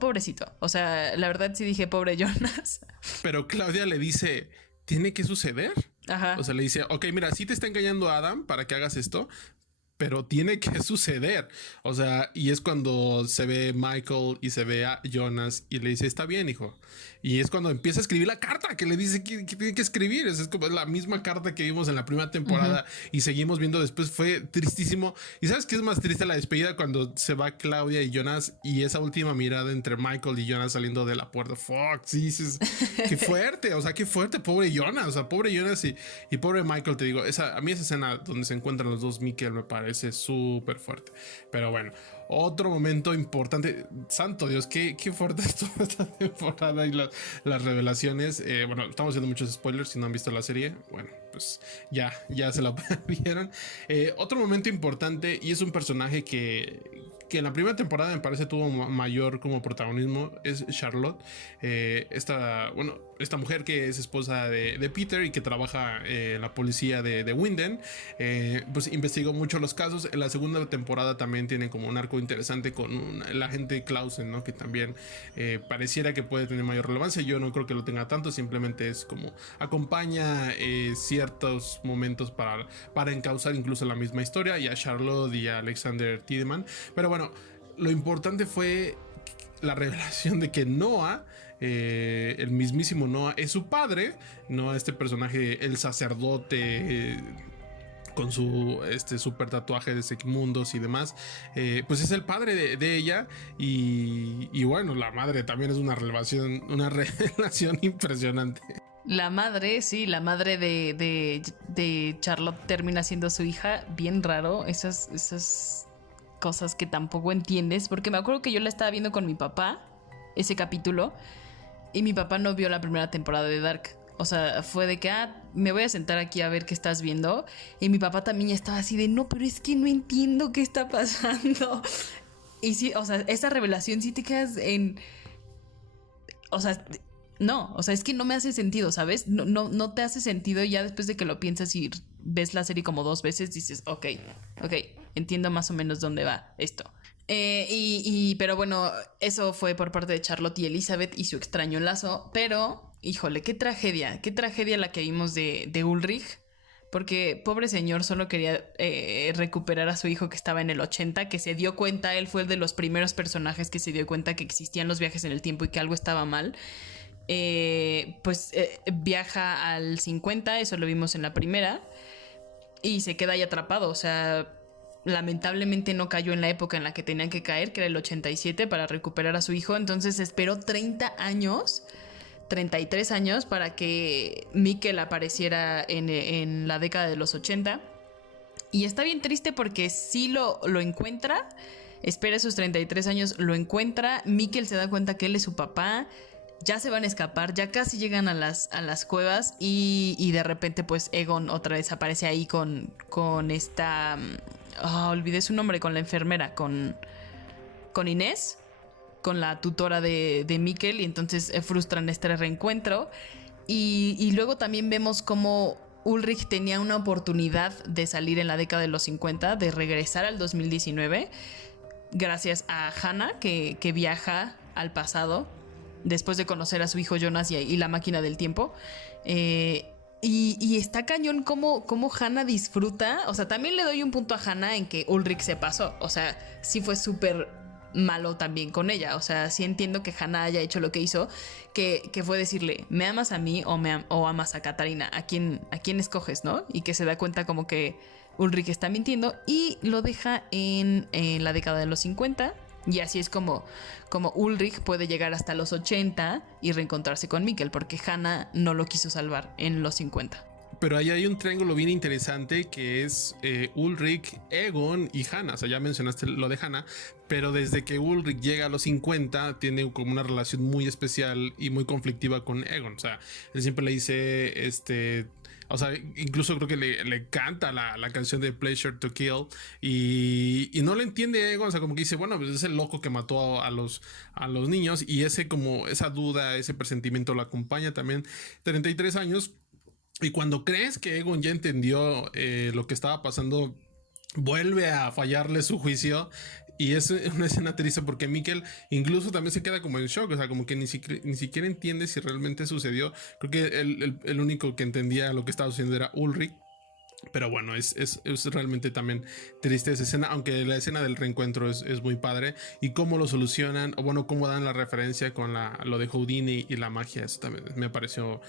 Pobrecito. O sea, la verdad sí dije pobre Jonas. Pero Claudia le dice, ¿tiene que suceder? Ajá. O sea, le dice, ok, mira, sí te está engañando Adam para que hagas esto, pero tiene que suceder. O sea, y es cuando se ve Michael y se ve a Jonas y le dice, está bien, hijo. Y es cuando empieza a escribir la carta que le dice que tiene que escribir. Es como la misma carta que vimos en la primera temporada y seguimos viendo después. Fue tristísimo. ¿Y sabes qué es más triste? La despedida cuando se va Claudia y Jonas y esa última mirada entre Michael y Jonas saliendo de la puerta. Fuck, sí, qué fuerte. O sea, qué fuerte. Pobre Jonas. O sea, pobre Jonas y pobre Michael, te digo. A mí esa escena donde se encuentran los dos Michael me parece súper fuerte. Pero bueno, otro momento importante. Santo Dios, qué fuerte es toda esta temporada y las revelaciones. Bueno, estamos haciendo muchos spoilers. Si no han visto la serie, bueno, pues ya se la vieron. Otro momento importante, y es un personaje que en la primera temporada me parece tuvo mayor como protagonismo, es Charlotte. Esta mujer que es esposa de Peter y que trabaja en la policía de Winden, pues investigó mucho los casos. En la segunda temporada también tiene como un arco interesante con el agente Clausen, ¿no? Que también pareciera que puede tener mayor relevancia. Yo no creo que lo tenga tanto, simplemente es como acompaña ciertos momentos para encauzar incluso la misma historia, y a Charlotte y a Alexander Tiedemann. Pero bueno, lo importante fue la revelación de que Noah, el mismísimo Noah, es su padre. Noah, este personaje, el sacerdote con su super tatuaje de Segimundos y demás, pues es el padre de ella. Y bueno, la madre también es una revelación impresionante. La madre, sí, la madre de Charlotte termina siendo su hija. Bien raro, esas cosas que tampoco entiendes, porque me acuerdo que yo la estaba viendo con mi papá, ese capítulo, y mi papá no vio la primera temporada de Dark. O sea, fue de que, me voy a sentar aquí a ver qué estás viendo. Y mi papá también estaba así de, no, pero es que no entiendo qué está pasando. Y sí, o sea, esa revelación sí te quedas en... O sea, No, o sea, es que no me hace sentido, ¿sabes? No te hace sentido y ya después de que lo piensas y ves la serie como 2 veces, dices, ok, entiendo más o menos dónde va esto. Pero bueno, eso fue por parte de Charlotte y Elizabeth y su extraño lazo, pero, híjole, qué tragedia la que vimos de Ulrich. Porque pobre señor solo quería recuperar a su hijo que estaba en el 80, que se dio cuenta, él fue de los primeros personajes que se dio cuenta que existían los viajes en el tiempo y que algo estaba mal. Viaja al 50, eso lo vimos en la primera, y se queda ahí atrapado, o sea, lamentablemente no cayó en la época en la que tenían que caer, que era el 87, para recuperar a su hijo, entonces esperó 33 años para que Mikkel apareciera en la década de los 80. Y está bien triste porque sí lo encuentra, espera esos 33 años, lo encuentra, Mikkel se da cuenta que él es su papá, ya se van a escapar, ya casi llegan a las cuevas y de repente pues Egon otra vez aparece ahí con esta... olvidé su nombre, con la enfermera, con Inés, con la tutora de Mikkel, y entonces frustran este reencuentro. Y luego también vemos cómo Ulrich tenía una oportunidad de salir en la década de los 50, de regresar al 2019, gracias a Hannah, que viaja al pasado después de conocer a su hijo Jonas y la máquina del tiempo. Y está cañón cómo Hannah disfruta. O sea, también le doy un punto a Hannah en que Ulrich se pasó. O sea, sí fue súper malo también con ella. O sea, sí entiendo que Hannah haya hecho lo que hizo, que fue decirle, ¿me amas a mí o amas a Katarina? ¿A quién escoges, no? Y que se da cuenta como que Ulrich está mintiendo y lo deja en la década de los 50. Y así es como Ulrich puede llegar hasta los 80 y reencontrarse con Mikkel, porque Hannah no lo quiso salvar en los 50. Pero ahí hay un triángulo bien interesante que es Ulrich, Egon y Hannah. O sea, ya mencionaste lo de Hannah, pero desde que Ulrich llega a los 50 tiene como una relación muy especial y muy conflictiva con Egon. O sea, él siempre le dice, o sea, incluso creo que le canta la canción de Pleasure to Kill y no le entiende Egon. O sea, como que dice, bueno, pues es el loco que mató a los niños, y esa duda, ese presentimiento lo acompaña también 33 años. Y cuando crees que Egon ya entendió lo que estaba pasando, vuelve a fallarle su juicio. Y es una escena triste porque Mikkel incluso también se queda como en shock. O sea, como que ni siquiera entiende si realmente sucedió. Creo que el único que entendía lo que estaba sucediendo era Ulrich. Pero bueno, es realmente también triste esa escena, aunque la escena del reencuentro es muy padre. Y cómo lo solucionan, o bueno, cómo dan la referencia con lo de Houdini y la magia, eso también me pareció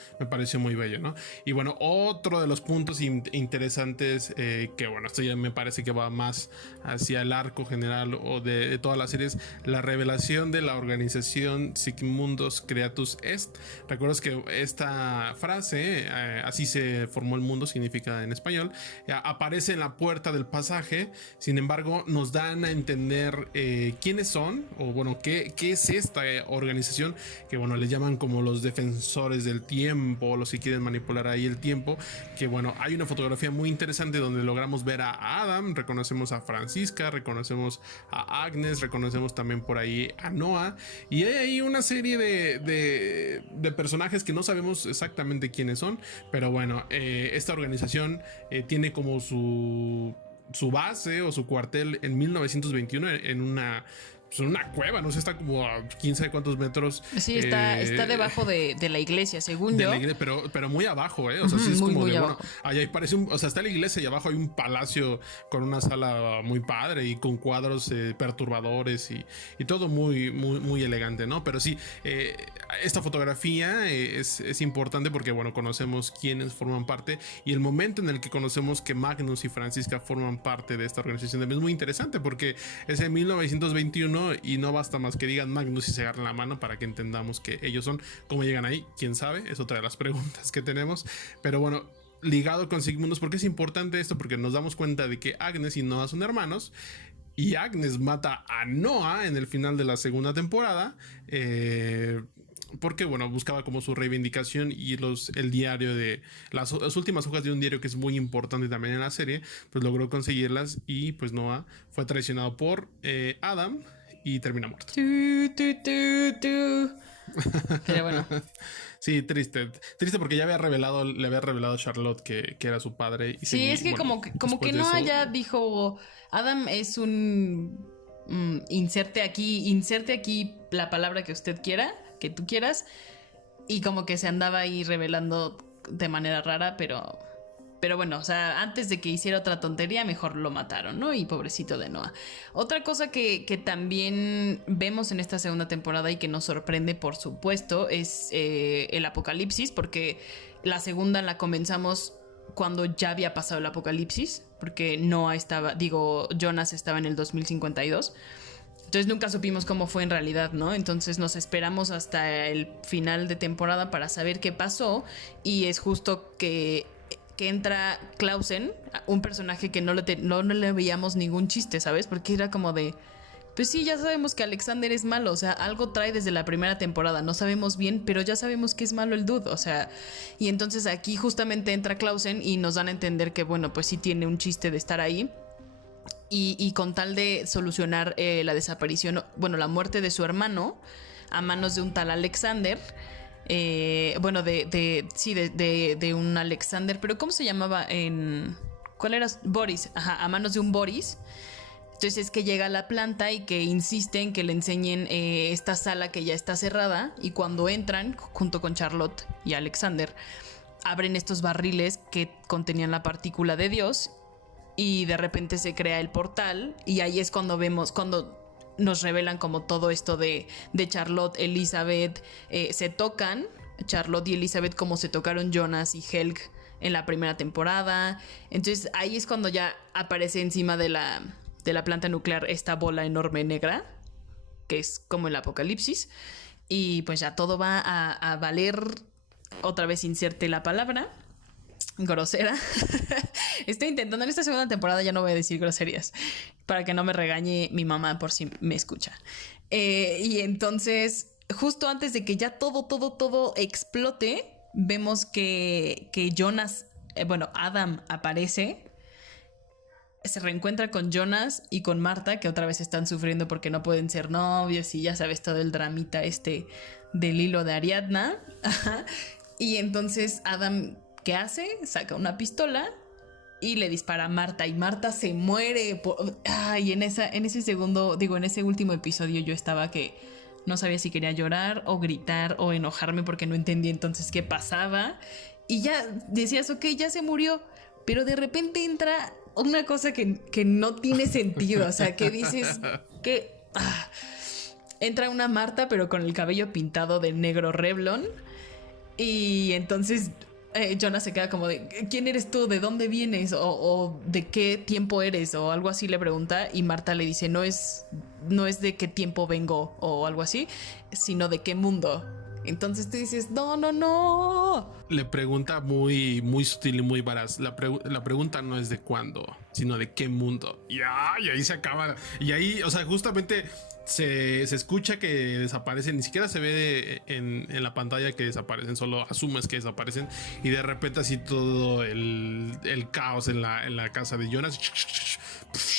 muy bello, ¿no? Y bueno, otro de los puntos interesantes, que bueno, esto ya me parece que va más hacia el arco general o de todas las series, la revelación de la organización Sigmundus Creatus Est. ¿Recuerdas que esta frase, así se formó el mundo, significa en español? Aparece en la puerta del pasaje. Sin embargo, nos dan a entender quiénes son, o bueno, qué es esta organización, que bueno, le llaman como los defensores del tiempo, los que quieren manipular ahí el tiempo. Que bueno, hay una fotografía muy interesante donde logramos ver a Adam, reconocemos a Franziska, reconocemos a Agnes, reconocemos también por ahí a Noah, y hay ahí una serie de personajes que no sabemos exactamente quiénes son, pero bueno, esta organización tiene como su base o su cuartel en 1921 en una cueva, no sé, está como a 15 de cuántos metros. Sí, está debajo de la iglesia, según yo. Pero muy abajo, o sea, sí es muy, como muy de, abajo. bueno, ahí parece o sea, está la iglesia y abajo hay un palacio con una sala muy padre y con cuadros perturbadores y todo muy, muy, muy elegante, ¿no? Pero sí, esta fotografía es importante porque, bueno, conocemos quiénes forman parte, y el momento en el que conocemos que Magnus y Franziska forman parte de esta organización también es muy interesante, porque es en 1921 y no basta más que digan Magnus y se agarren la mano para que entendamos que ellos son. ¿Cómo llegan ahí? ¿Quién sabe? Es otra de las preguntas que tenemos. Pero bueno, ligado con Sigmundus, ¿por qué es importante esto? Porque nos damos cuenta de que Agnes y Noah son hermanos, y Agnes mata a Noah en el final de la segunda temporada, porque bueno, buscaba como su reivindicación, y el diario de las últimas hojas de un diario que es muy importante también en la serie, pues logró conseguirlas, y pues Noah fue traicionado por Adam y termina muerto. Pero bueno. Sí, triste. Triste porque ya le había revelado a Charlotte que era su padre. Y Sí, es que como que no haya dijo, Adam es un inserte aquí la palabra que usted quiera, que tú quieras, y como que se andaba ahí revelando de manera rara, pero bueno, o sea, antes de que hiciera otra tontería, mejor lo mataron, ¿no? Y pobrecito de Noah. Otra cosa que también vemos en esta segunda temporada y que nos sorprende, por supuesto, es el apocalipsis, porque la segunda la comenzamos cuando ya había pasado el apocalipsis, porque Jonas estaba en el 2052. Entonces nunca supimos cómo fue en realidad, ¿no? Entonces nos esperamos hasta el final de temporada para saber qué pasó, y es justo que entra Clausen, un personaje que no le veíamos ningún chiste, ¿sabes? Porque era como de, pues sí, ya sabemos que Alexander es malo, o sea, algo trae desde la primera temporada, no sabemos bien, pero ya sabemos que es malo el dude, o sea, y entonces aquí justamente entra Clausen y nos dan a entender que, bueno, pues sí tiene un chiste de estar ahí, y con tal de solucionar la desaparición, bueno, la muerte de su hermano a manos de un tal Alexander. Bueno, de un Alexander, pero ¿cómo se llamaba? ¿Cuál era? Boris, ajá, a manos de un Boris. Entonces es que llega a la planta y que insisten que le enseñen esta sala que ya está cerrada, y cuando entran, junto con Charlotte y Alexander, abren estos barriles que contenían la partícula de Dios, y de repente se crea el portal, y ahí es cuando nos revelan como todo esto de Charlotte, Elizabeth, se tocan, Charlotte y Elizabeth, como se tocaron Jonas y Helg en la primera temporada. Entonces ahí es cuando ya aparece encima de la planta nuclear esta bola enorme negra, que es como el apocalipsis, y pues ya todo va a valer, otra vez inserte la palabra, grosera. Estoy intentando, en esta segunda temporada ya no voy a decir groserías, para que no me regañe mi mamá por si me escucha. Y entonces, justo antes de que ya todo explote, vemos que Jonas, Adam aparece, se reencuentra con Jonas y con Marta, que otra vez están sufriendo porque no pueden ser novios, y ya sabes todo el dramita del hilo de Ariadna. Y entonces Adam, ¿qué hace? Saca una pistola y le dispara a Marta, y Marta se muere. Y en ese último episodio yo estaba que no sabía si quería llorar o gritar o enojarme, porque no entendía entonces qué pasaba. Y ya decías, ok, ya se murió, pero de repente entra una cosa que no tiene sentido. O sea, que dices que entra una Marta, pero con el cabello pintado de negro Revlon, y entonces Jonas se queda como de, ¿quién eres tú? ¿De dónde vienes? O ¿de qué tiempo eres? O algo así le pregunta, y Marta le dice, no es de qué tiempo vengo o algo así, sino de qué mundo. Entonces tú dices, no. Le pregunta muy, muy sutil y muy varaz. La pregunta no es de cuándo, sino de qué mundo. Y ahí se acaba. Y ahí, o sea, justamente se escucha que desaparecen. Ni siquiera se ve en la pantalla que desaparecen, solo asumes que desaparecen. Y de repente así todo el caos en la casa de Jonas.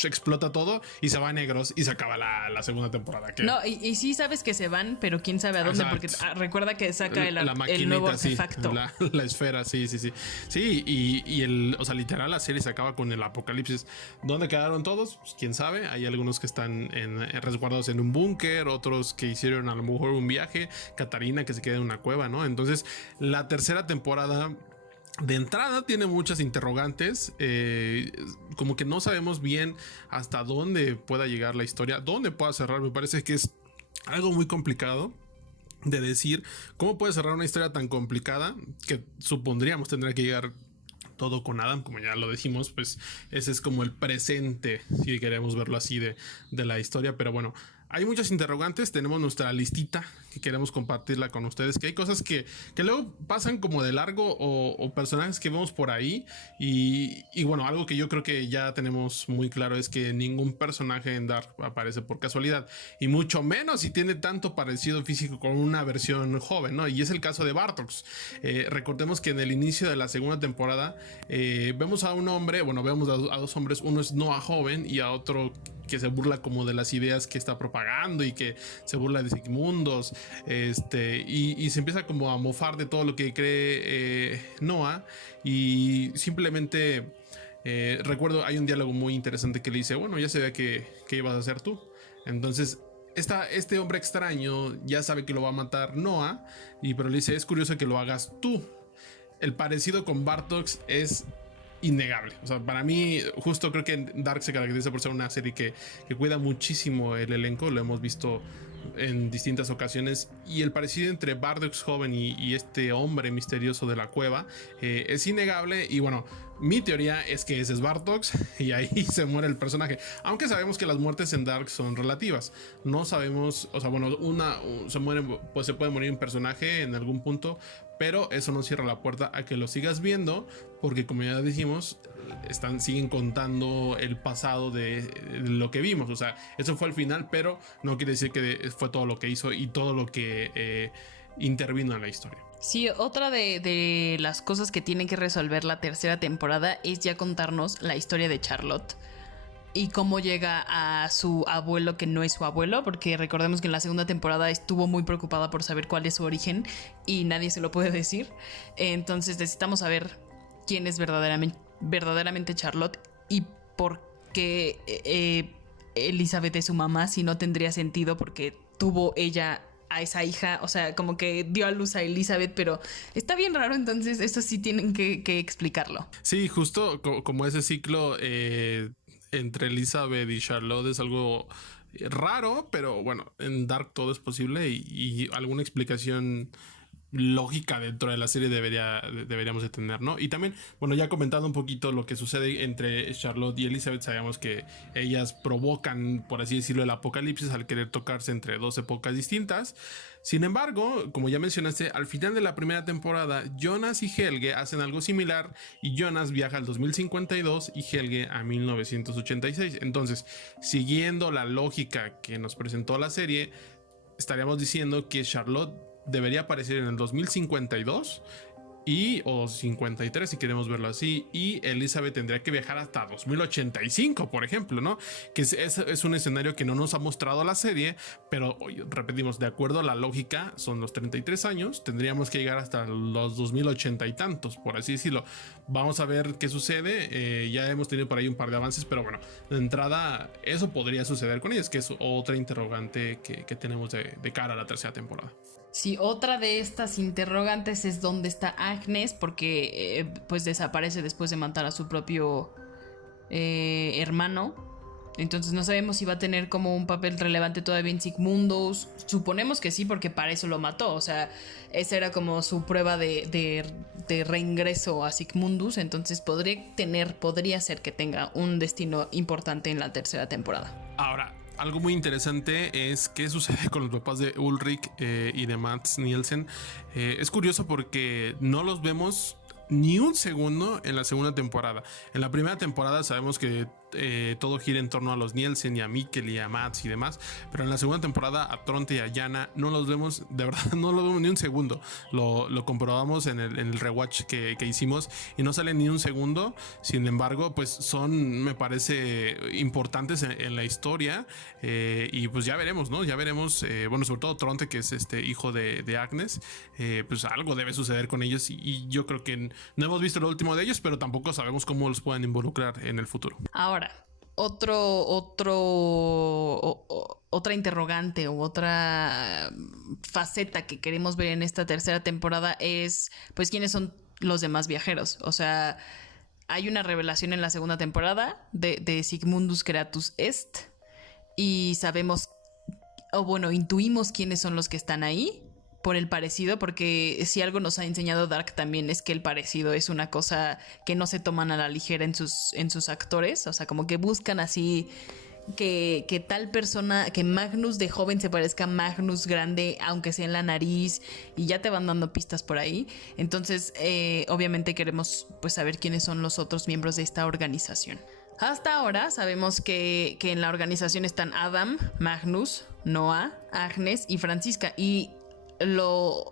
Explota todo y se va a negros y se acaba la segunda temporada. ¿Qué? No, y sí sabes que se van, pero quién sabe a dónde. Exacto. Porque recuerda que saca el nuevo artefacto. Sí, la esfera, sí. Sí, y o sea, literal, la serie se acaba con el apocalipsis. ¿Dónde quedaron todos? Pues quién sabe. Hay algunos que están resguardados en un búnker, otros que hicieron a lo mejor un viaje. Katarina que se queda en una cueva, ¿no? Entonces, la tercera temporada, de entrada, tiene muchas interrogantes, como que no sabemos bien hasta dónde pueda llegar la historia, dónde pueda cerrar. Me parece que es algo muy complicado de decir cómo puede cerrar una historia tan complicada, que supondríamos tendrá que llegar todo con Adam, como ya lo dijimos. Pues ese es como el presente, si queremos verlo así, de la historia. Pero bueno, hay muchas interrogantes. Tenemos nuestra listita que queremos compartirla con ustedes, que hay cosas que luego pasan como de largo, o personajes que vemos por ahí, y bueno, algo que yo creo que ya tenemos muy claro es que ningún personaje en Dark aparece por casualidad, y mucho menos si tiene tanto parecido físico con una versión joven, ¿no? Y es el caso de Bartox. Recordemos que en el inicio de la segunda temporada vemos a un hombre, bueno, vemos a dos hombres. Uno es Noah joven y a otro que se burla como de las ideas que está propagando y que se burla de Sigmundos, y se empieza como a mofar de todo lo que cree Noah, y simplemente recuerdo, hay un diálogo muy interesante que le dice, bueno, ya se ve que ibas a hacer tú. Entonces este hombre extraño ya sabe que lo va a matar Noah, pero le dice, es curioso que lo hagas tú. El parecido con Bartox es innegable. O sea, para mí, justo creo que Dark se caracteriza por ser una serie que cuida muchísimo el elenco. Lo hemos visto en distintas ocasiones. Y el parecido entre Bartox joven y este hombre misterioso de la cueva es innegable. Y bueno, mi teoría es que ese es Bartox y ahí se muere el personaje. Aunque sabemos que las muertes en Dark son relativas. No sabemos, o sea, bueno, pues se puede morir un personaje en algún punto, pero eso no cierra la puerta a que lo sigas viendo, porque como ya dijimos, siguen contando el pasado de lo que vimos. O sea, eso fue el final, pero no quiere decir que fue todo lo que hizo y todo lo que intervino en la historia. Sí, otra de las cosas que tienen que resolver la tercera temporada es ya contarnos la historia de Charlotte y cómo llega a su abuelo que no es su abuelo, porque recordemos que en la segunda temporada estuvo muy preocupada por saber cuál es su origen y nadie se lo puede decir. Entonces necesitamos saber quién es verdaderamente Charlotte y por qué Elizabeth es su mamá, si no tendría sentido porque tuvo ella a esa hija, o sea, como que dio a luz a Elizabeth, pero está bien raro, entonces eso sí tienen que explicarlo. Sí, justo como ese ciclo entre Elizabeth y Charlotte es algo raro, pero bueno, en Dark todo es posible y alguna explicación lógica dentro de la serie deberíamos de tener, ¿no? Y también, bueno, ya comentando un poquito lo que sucede entre Charlotte y Elizabeth, sabemos que ellas provocan, por así decirlo, el apocalipsis al querer tocarse entre dos épocas distintas. Sin embargo, como ya mencionaste, al final de la primera temporada, Jonas y Helge hacen algo similar y Jonas viaja al 2052 y Helge a 1986. Entonces, siguiendo la lógica que nos presentó la serie, estaríamos diciendo que Charlotte debería aparecer en el 2052 o 53 si queremos verlo así, y Elizabeth tendría que viajar hasta 2085, por ejemplo, ¿no? Que es un escenario que no nos ha mostrado la serie, pero repetimos, de acuerdo a la lógica, son los 33 años, tendríamos que llegar hasta los 2080 y tantos, por así decirlo. Vamos a ver qué sucede. Ya hemos tenido por ahí un par de avances, pero bueno, de entrada eso podría suceder con ellos, que es otra interrogante que tenemos de cara a la tercera temporada. Sí, otra de estas interrogantes es dónde está Agnes, porque pues desaparece después de matar a su propio hermano. Entonces no sabemos si va a tener como un papel relevante todavía en Sigmundos. Suponemos que sí, porque para eso lo mató. O sea, esa era como su prueba de reingreso a Sigmundus. Entonces podría ser que tenga un destino importante en la tercera temporada. Ahora, algo muy interesante es qué sucede con los papás de Ulrich y de Mads Nielsen. Es curioso porque no los vemos ni un segundo en la segunda temporada. En la primera temporada sabemos que todo gira en torno a los Nielsen y a Mikkel y a Mads y demás, pero en la segunda temporada a Tronte y a Yana no los vemos, de verdad no los vemos ni un segundo. Lo comprobamos en el rewatch que hicimos y no salen ni un segundo. Sin embargo, pues son, me parece, importantes en la historia, y pues ya veremos, ¿no? Ya veremos, bueno, sobre todo Tronte, que es hijo de Agnes, pues algo debe suceder con ellos y yo creo que no hemos visto lo último de ellos, pero tampoco sabemos cómo los pueden involucrar en el futuro. Ahora, otra interrogante u otra faceta que queremos ver en esta tercera temporada es, pues, quiénes son los demás viajeros. O sea, hay una revelación en la segunda temporada de Sigmundus Creatus Est y sabemos, o bueno, intuimos quiénes son los que están ahí por el parecido, porque si algo nos ha enseñado Dark también es que el parecido es una cosa que no se toman a la ligera en sus actores. O sea, como que buscan así que tal persona, que Magnus de joven se parezca a Magnus grande, aunque sea en la nariz, y ya te van dando pistas por ahí. Entonces, obviamente queremos pues saber quiénes son los otros miembros de esta organización. Hasta ahora sabemos que en la organización están Adam, Magnus, Noah, Agnes y Franziska, y no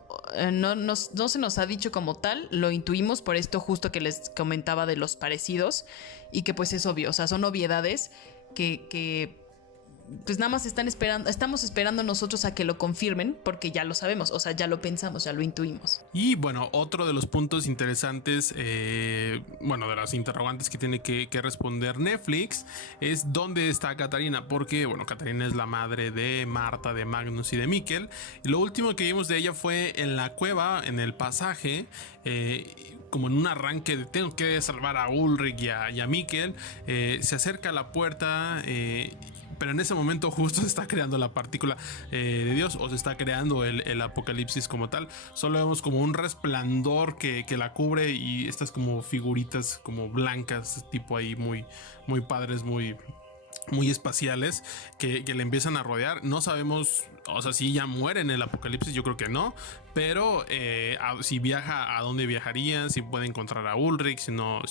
se nos ha dicho como tal, lo intuimos por esto justo que les comentaba de los parecidos y que pues es obvio, o sea, son obviedades que pues nada más estamos esperando nosotros a que lo confirmen, porque ya lo sabemos, o sea, ya lo pensamos, ya lo intuimos. Y bueno, otro de los puntos interesantes, bueno, de las interrogantes que tiene que responder Netflix es dónde está Katarina, porque bueno, Katarina es la madre de Marta, de Magnus y de Mikkel, y lo último que vimos de ella fue en la cueva, en el pasaje, como en un arranque de tengo que salvar a Ulrich y a Mikkel, se acerca a la puerta, pero en ese momento justo se está creando la partícula de Dios, o se está creando el apocalipsis como tal. Solo vemos como un resplandor que la cubre, y estas como figuritas como blancas, tipo ahí muy, muy padres, muy espaciales, que le empiezan a rodear. No sabemos, o sea, si ella muere en el apocalipsis, yo creo que no, pero si viaja, a dónde viajaría, si puede encontrar a Ulrich, si no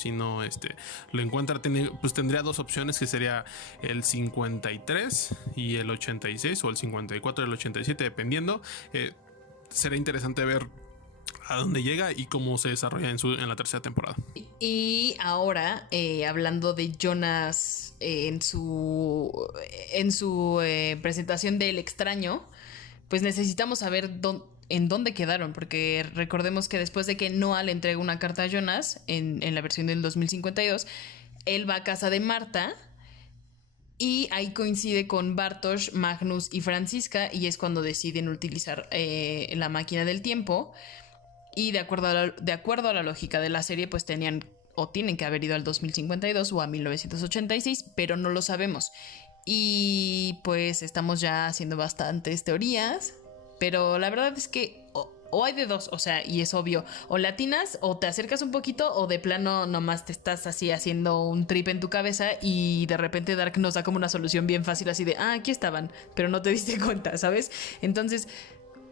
lo encuentra, pues tendría dos opciones, que sería el 53 y el 86, o el 54 y el 87, dependiendo. Será interesante ver a dónde llega y cómo se desarrolla en la tercera temporada. Y ahora, hablando de Jonas en su presentación del extraño, pues necesitamos saber en dónde quedaron, porque recordemos que después de que Noah le entrega una carta a Jonas en la versión del 2052, él va a casa de Marta y ahí coincide con Bartosz, Magnus y Franziska, y es cuando deciden utilizar la máquina del tiempo. Y de acuerdo a la lógica de la serie, pues tienen que haber ido al 2052 o a 1986, pero no lo sabemos. Y pues estamos ya haciendo bastantes teorías, pero la verdad es que o hay de dos, o sea, y es obvio, o latinas o te acercas un poquito, o de plano nomás te estás así haciendo un trip en tu cabeza y de repente Dark nos da como una solución bien fácil así de, aquí estaban, pero no te diste cuenta, ¿sabes? Entonces,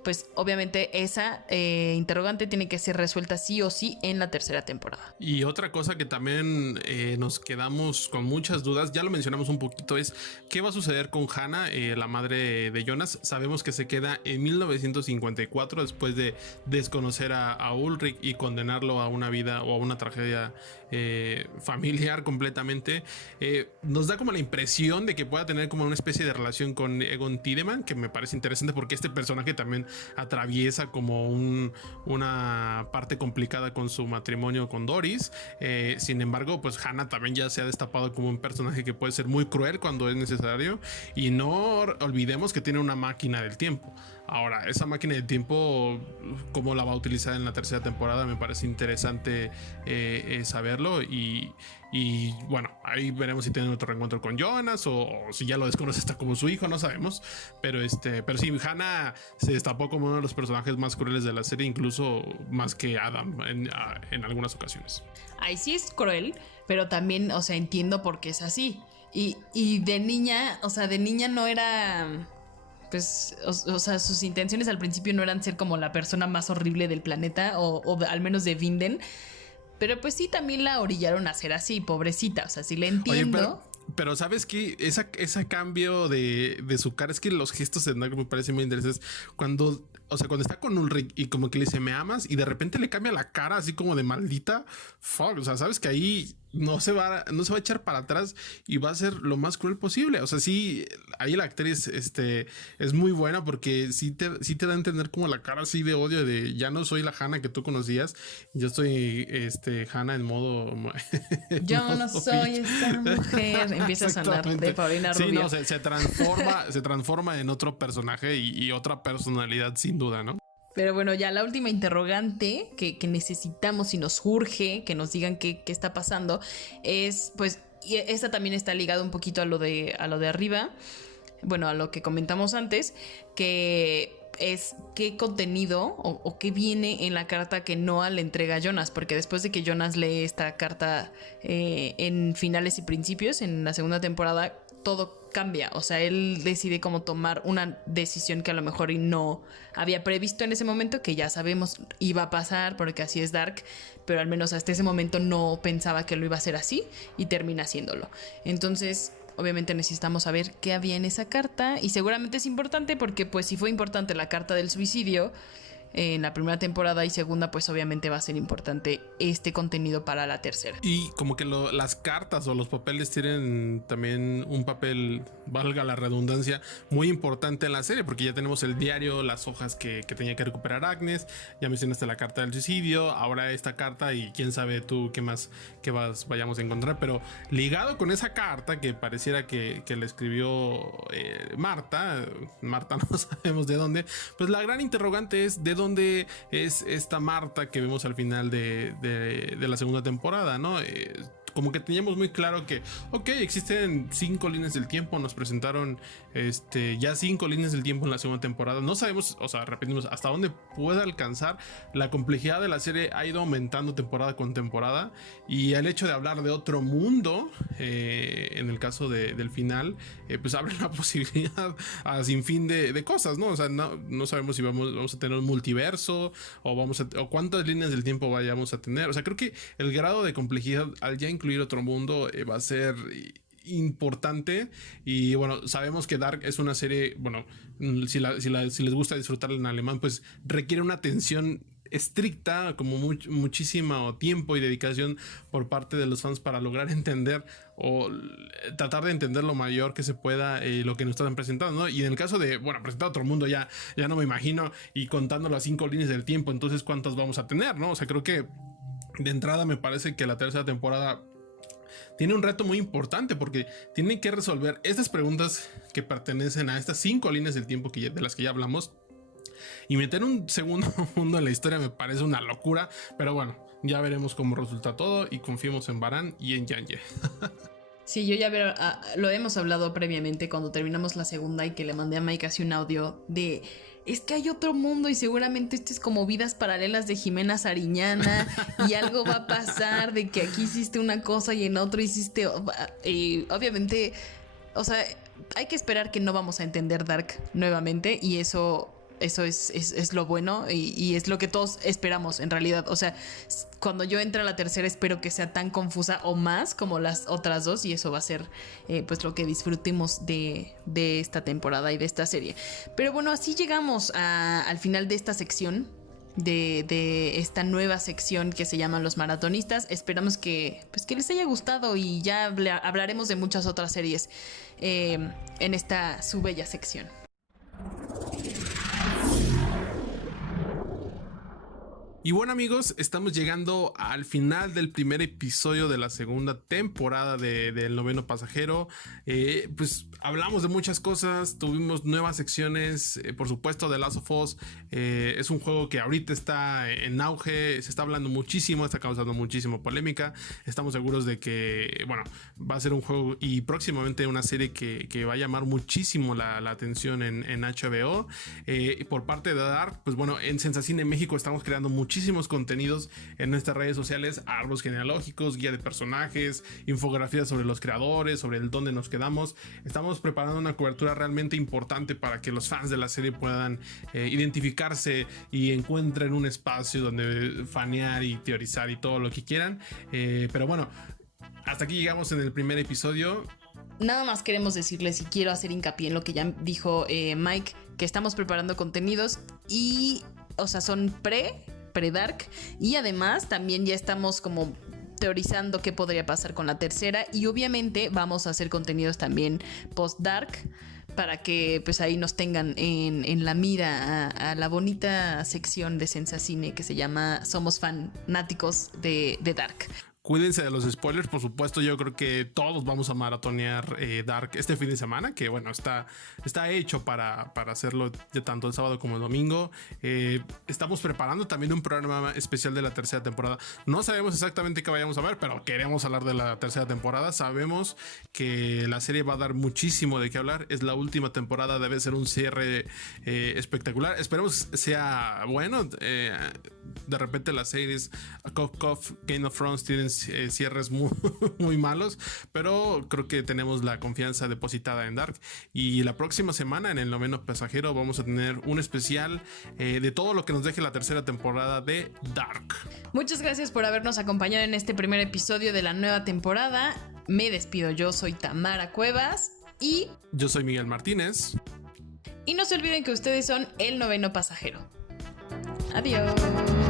pues obviamente esa interrogante tiene que ser resuelta sí o sí en la tercera temporada. Y otra cosa que también nos quedamos con muchas dudas, ya lo mencionamos un poquito, es qué va a suceder con Hannah, la madre de Jonas. Sabemos que se queda en 1954 después de desconocer a Ulrich y condenarlo a una vida o a una tragedia familiar completamente. Nos da como la impresión de que pueda tener como una especie de relación con Egon Tiedemann, que me parece interesante porque este personaje también atraviesa como una parte complicada con su matrimonio con Doris. Sin embargo, pues Hannah también ya se ha destapado como un personaje que puede ser muy cruel cuando es necesario, y no olvidemos que tiene una máquina del tiempo. Ahora, esa máquina del tiempo, cómo la va a utilizar en la tercera temporada, me parece interesante saberlo. Y bueno, ahí veremos si tienen otro reencuentro con Jonas o si ya lo desconoce hasta como su hijo, no sabemos. Pero sí, Hannah se destapó como uno de los personajes más crueles de la serie, incluso más que Adam en algunas ocasiones. Ahí sí es cruel, pero también, o sea, entiendo por qué es así. Y de niña, o sea, de niña no era... Pues, o sea, sus intenciones al principio no eran ser como la persona más horrible del planeta, o al menos de Vinden. Pero pues sí, también la orillaron a ser así, pobrecita. O sea, sí le entiendo. Oye, pero ¿sabes qué? Ese cambio de su cara, es que los gestos de Dark me parecen muy interesantes. Cuando está con Ulrich y como que le dice, ¿me amas? Y de repente le cambia la cara así como de maldita. Fuck, o sea, sabes que ahí no se va a echar para atrás y va a ser lo más cruel posible. O sea, sí, ahí la actriz es muy buena porque sí te da a entender como la cara así de odio de ya no soy la Hannah que tú conocías. Yo estoy Hannah en modo... Yo no soy esta mujer. Empieza a sonar de Paulina Rubio. Sí, no, se transforma en otro personaje y otra personalidad sin duda, ¿no? Pero bueno, ya la última interrogante que necesitamos y nos urge que nos digan qué está pasando es, pues, y esta también está ligada un poquito a lo de arriba, bueno, a lo que comentamos antes, que es qué contenido o qué viene en la carta que Noah le entrega a Jonas, porque después de que Jonas lee esta carta en finales y principios, en la segunda temporada, todo cambia. O sea, él decide cómo tomar una decisión que a lo mejor no había previsto en ese momento, que ya sabemos iba a pasar porque así es Dark, pero al menos hasta ese momento no pensaba que lo iba a hacer así y termina haciéndolo. Entonces, obviamente necesitamos saber qué había en esa carta, y seguramente es importante porque pues si fue importante la carta del suicidio, en la primera temporada y segunda, pues obviamente va a ser importante este contenido para la tercera. Y como que las cartas o los papeles tienen también un papel, valga la redundancia, muy importante en la serie, porque ya tenemos el diario, las hojas que tenía que recuperar Agnes, ya mencionaste la carta del suicidio, ahora esta carta y quién sabe tú qué más vayamos a encontrar, pero ligado con esa carta que pareciera que le escribió Marta no sabemos de dónde, pues la gran interrogante es de dónde es esta Marta que vemos al final de la segunda temporada, ¿no? Como que teníamos muy claro que, ok, existen 5 líneas del tiempo, nos presentaron ya 5 líneas del tiempo en la segunda temporada. No sabemos, o sea, repetimos, hasta dónde puede alcanzar. La complejidad de la serie ha ido aumentando temporada con temporada, y el hecho de hablar de otro mundo, en el caso del final, pues abre la posibilidad a sin fin de cosas, ¿no? O sea, no sabemos si vamos a tener un multiverso o cuántas líneas del tiempo vayamos a tener. O sea, creo que el grado de complejidad al ya incluir otro mundo va a ser importante. Y bueno, sabemos que Dark es una serie, bueno, si les gusta disfrutarla en alemán, pues requiere una atención estricta, como muchísimo tiempo y dedicación por parte de los fans para lograr entender o tratar de entender lo mayor que se pueda lo que nos están presentando, ¿no? Y en el caso de, bueno, presentar otro mundo ya no me imagino, y contando las 5 líneas del tiempo, entonces ¿cuántas vamos a tener, no? O sea, creo que de entrada me parece que la tercera temporada tiene un reto muy importante, porque tienen que resolver estas preguntas que pertenecen a estas 5 líneas del tiempo de las que ya hablamos, y meter un segundo mundo en la historia me parece una locura, pero bueno, ya veremos cómo resulta todo, y confiemos en Baran y en Yanye. Sí, yo ya lo hemos hablado previamente cuando terminamos la segunda, y que le mandé a Mike así un audio de... Es que hay otro mundo y seguramente esto es como vidas paralelas de Jimena Sariñana y algo va a pasar de que aquí hiciste una cosa y en otro hiciste... obviamente, o sea, hay que esperar que no vamos a entender Dark nuevamente, y eso es lo bueno y es lo que todos esperamos en realidad. O sea, cuando yo entre a la tercera espero que sea tan confusa o más como las otras dos, y eso va a ser pues lo que disfrutemos de esta temporada y de esta serie. Pero bueno, así llegamos al final de esta sección, de esta nueva sección que se llaman Los Maratonistas. Esperamos que les haya gustado, y ya hablaremos de muchas otras series en esta su bella sección. Y bueno, amigos, estamos llegando al final del primer episodio de la segunda temporada del Noveno Pasajero. Pues hablamos de muchas cosas, tuvimos nuevas secciones, por supuesto de Last of Us. Es un juego que ahorita está en auge, se está hablando muchísimo, está causando muchísima polémica. Estamos seguros de que, bueno, va a ser un juego y próximamente una serie que va a llamar muchísimo la atención en HBO. Por parte de Dark, pues bueno, en Sensacine México estamos creando muchísimos contenidos en nuestras redes sociales: árboles genealógicos, guía de personajes, infografías sobre los creadores, sobre el dónde nos quedamos. Estamos preparando una cobertura realmente importante para que los fans de la serie puedan identificarse y encuentren un espacio donde fanear y teorizar y todo lo que quieran. Pero bueno, hasta aquí llegamos en el primer episodio. Nada más queremos decirles, y quiero hacer hincapié en lo que ya dijo Mike, que estamos preparando contenidos y, o sea, son pre-Dark, y además también ya estamos como teorizando qué podría pasar con la tercera, y obviamente vamos a hacer contenidos también post-Dark para que pues ahí nos tengan en la mira a la bonita sección de Sensacine que se llama Somos Fanáticos de Dark. Cuídense de los spoilers, por supuesto. Yo creo que todos vamos a maratonear Dark este fin de semana, que bueno, está hecho para hacerlo de tanto el sábado como el domingo. Estamos preparando también un programa especial de la tercera temporada. No sabemos exactamente qué vayamos a ver, pero queremos hablar de la tercera temporada. Sabemos que la serie va a dar muchísimo de qué hablar. Es la última temporada, debe ser un cierre espectacular. Esperemos sea bueno. De repente las series Game of Thrones tienen cierres muy malos, pero creo que tenemos la confianza depositada en Dark, y la próxima semana en el Noveno Pasajero vamos a tener un especial de todo lo que nos deje la tercera temporada de Dark. Muchas gracias por habernos acompañado en este primer episodio de la nueva temporada. Me despido, yo soy Tamara Cuevas y yo soy Miguel Martínez, y no se olviden que ustedes son el Noveno Pasajero. Adiós.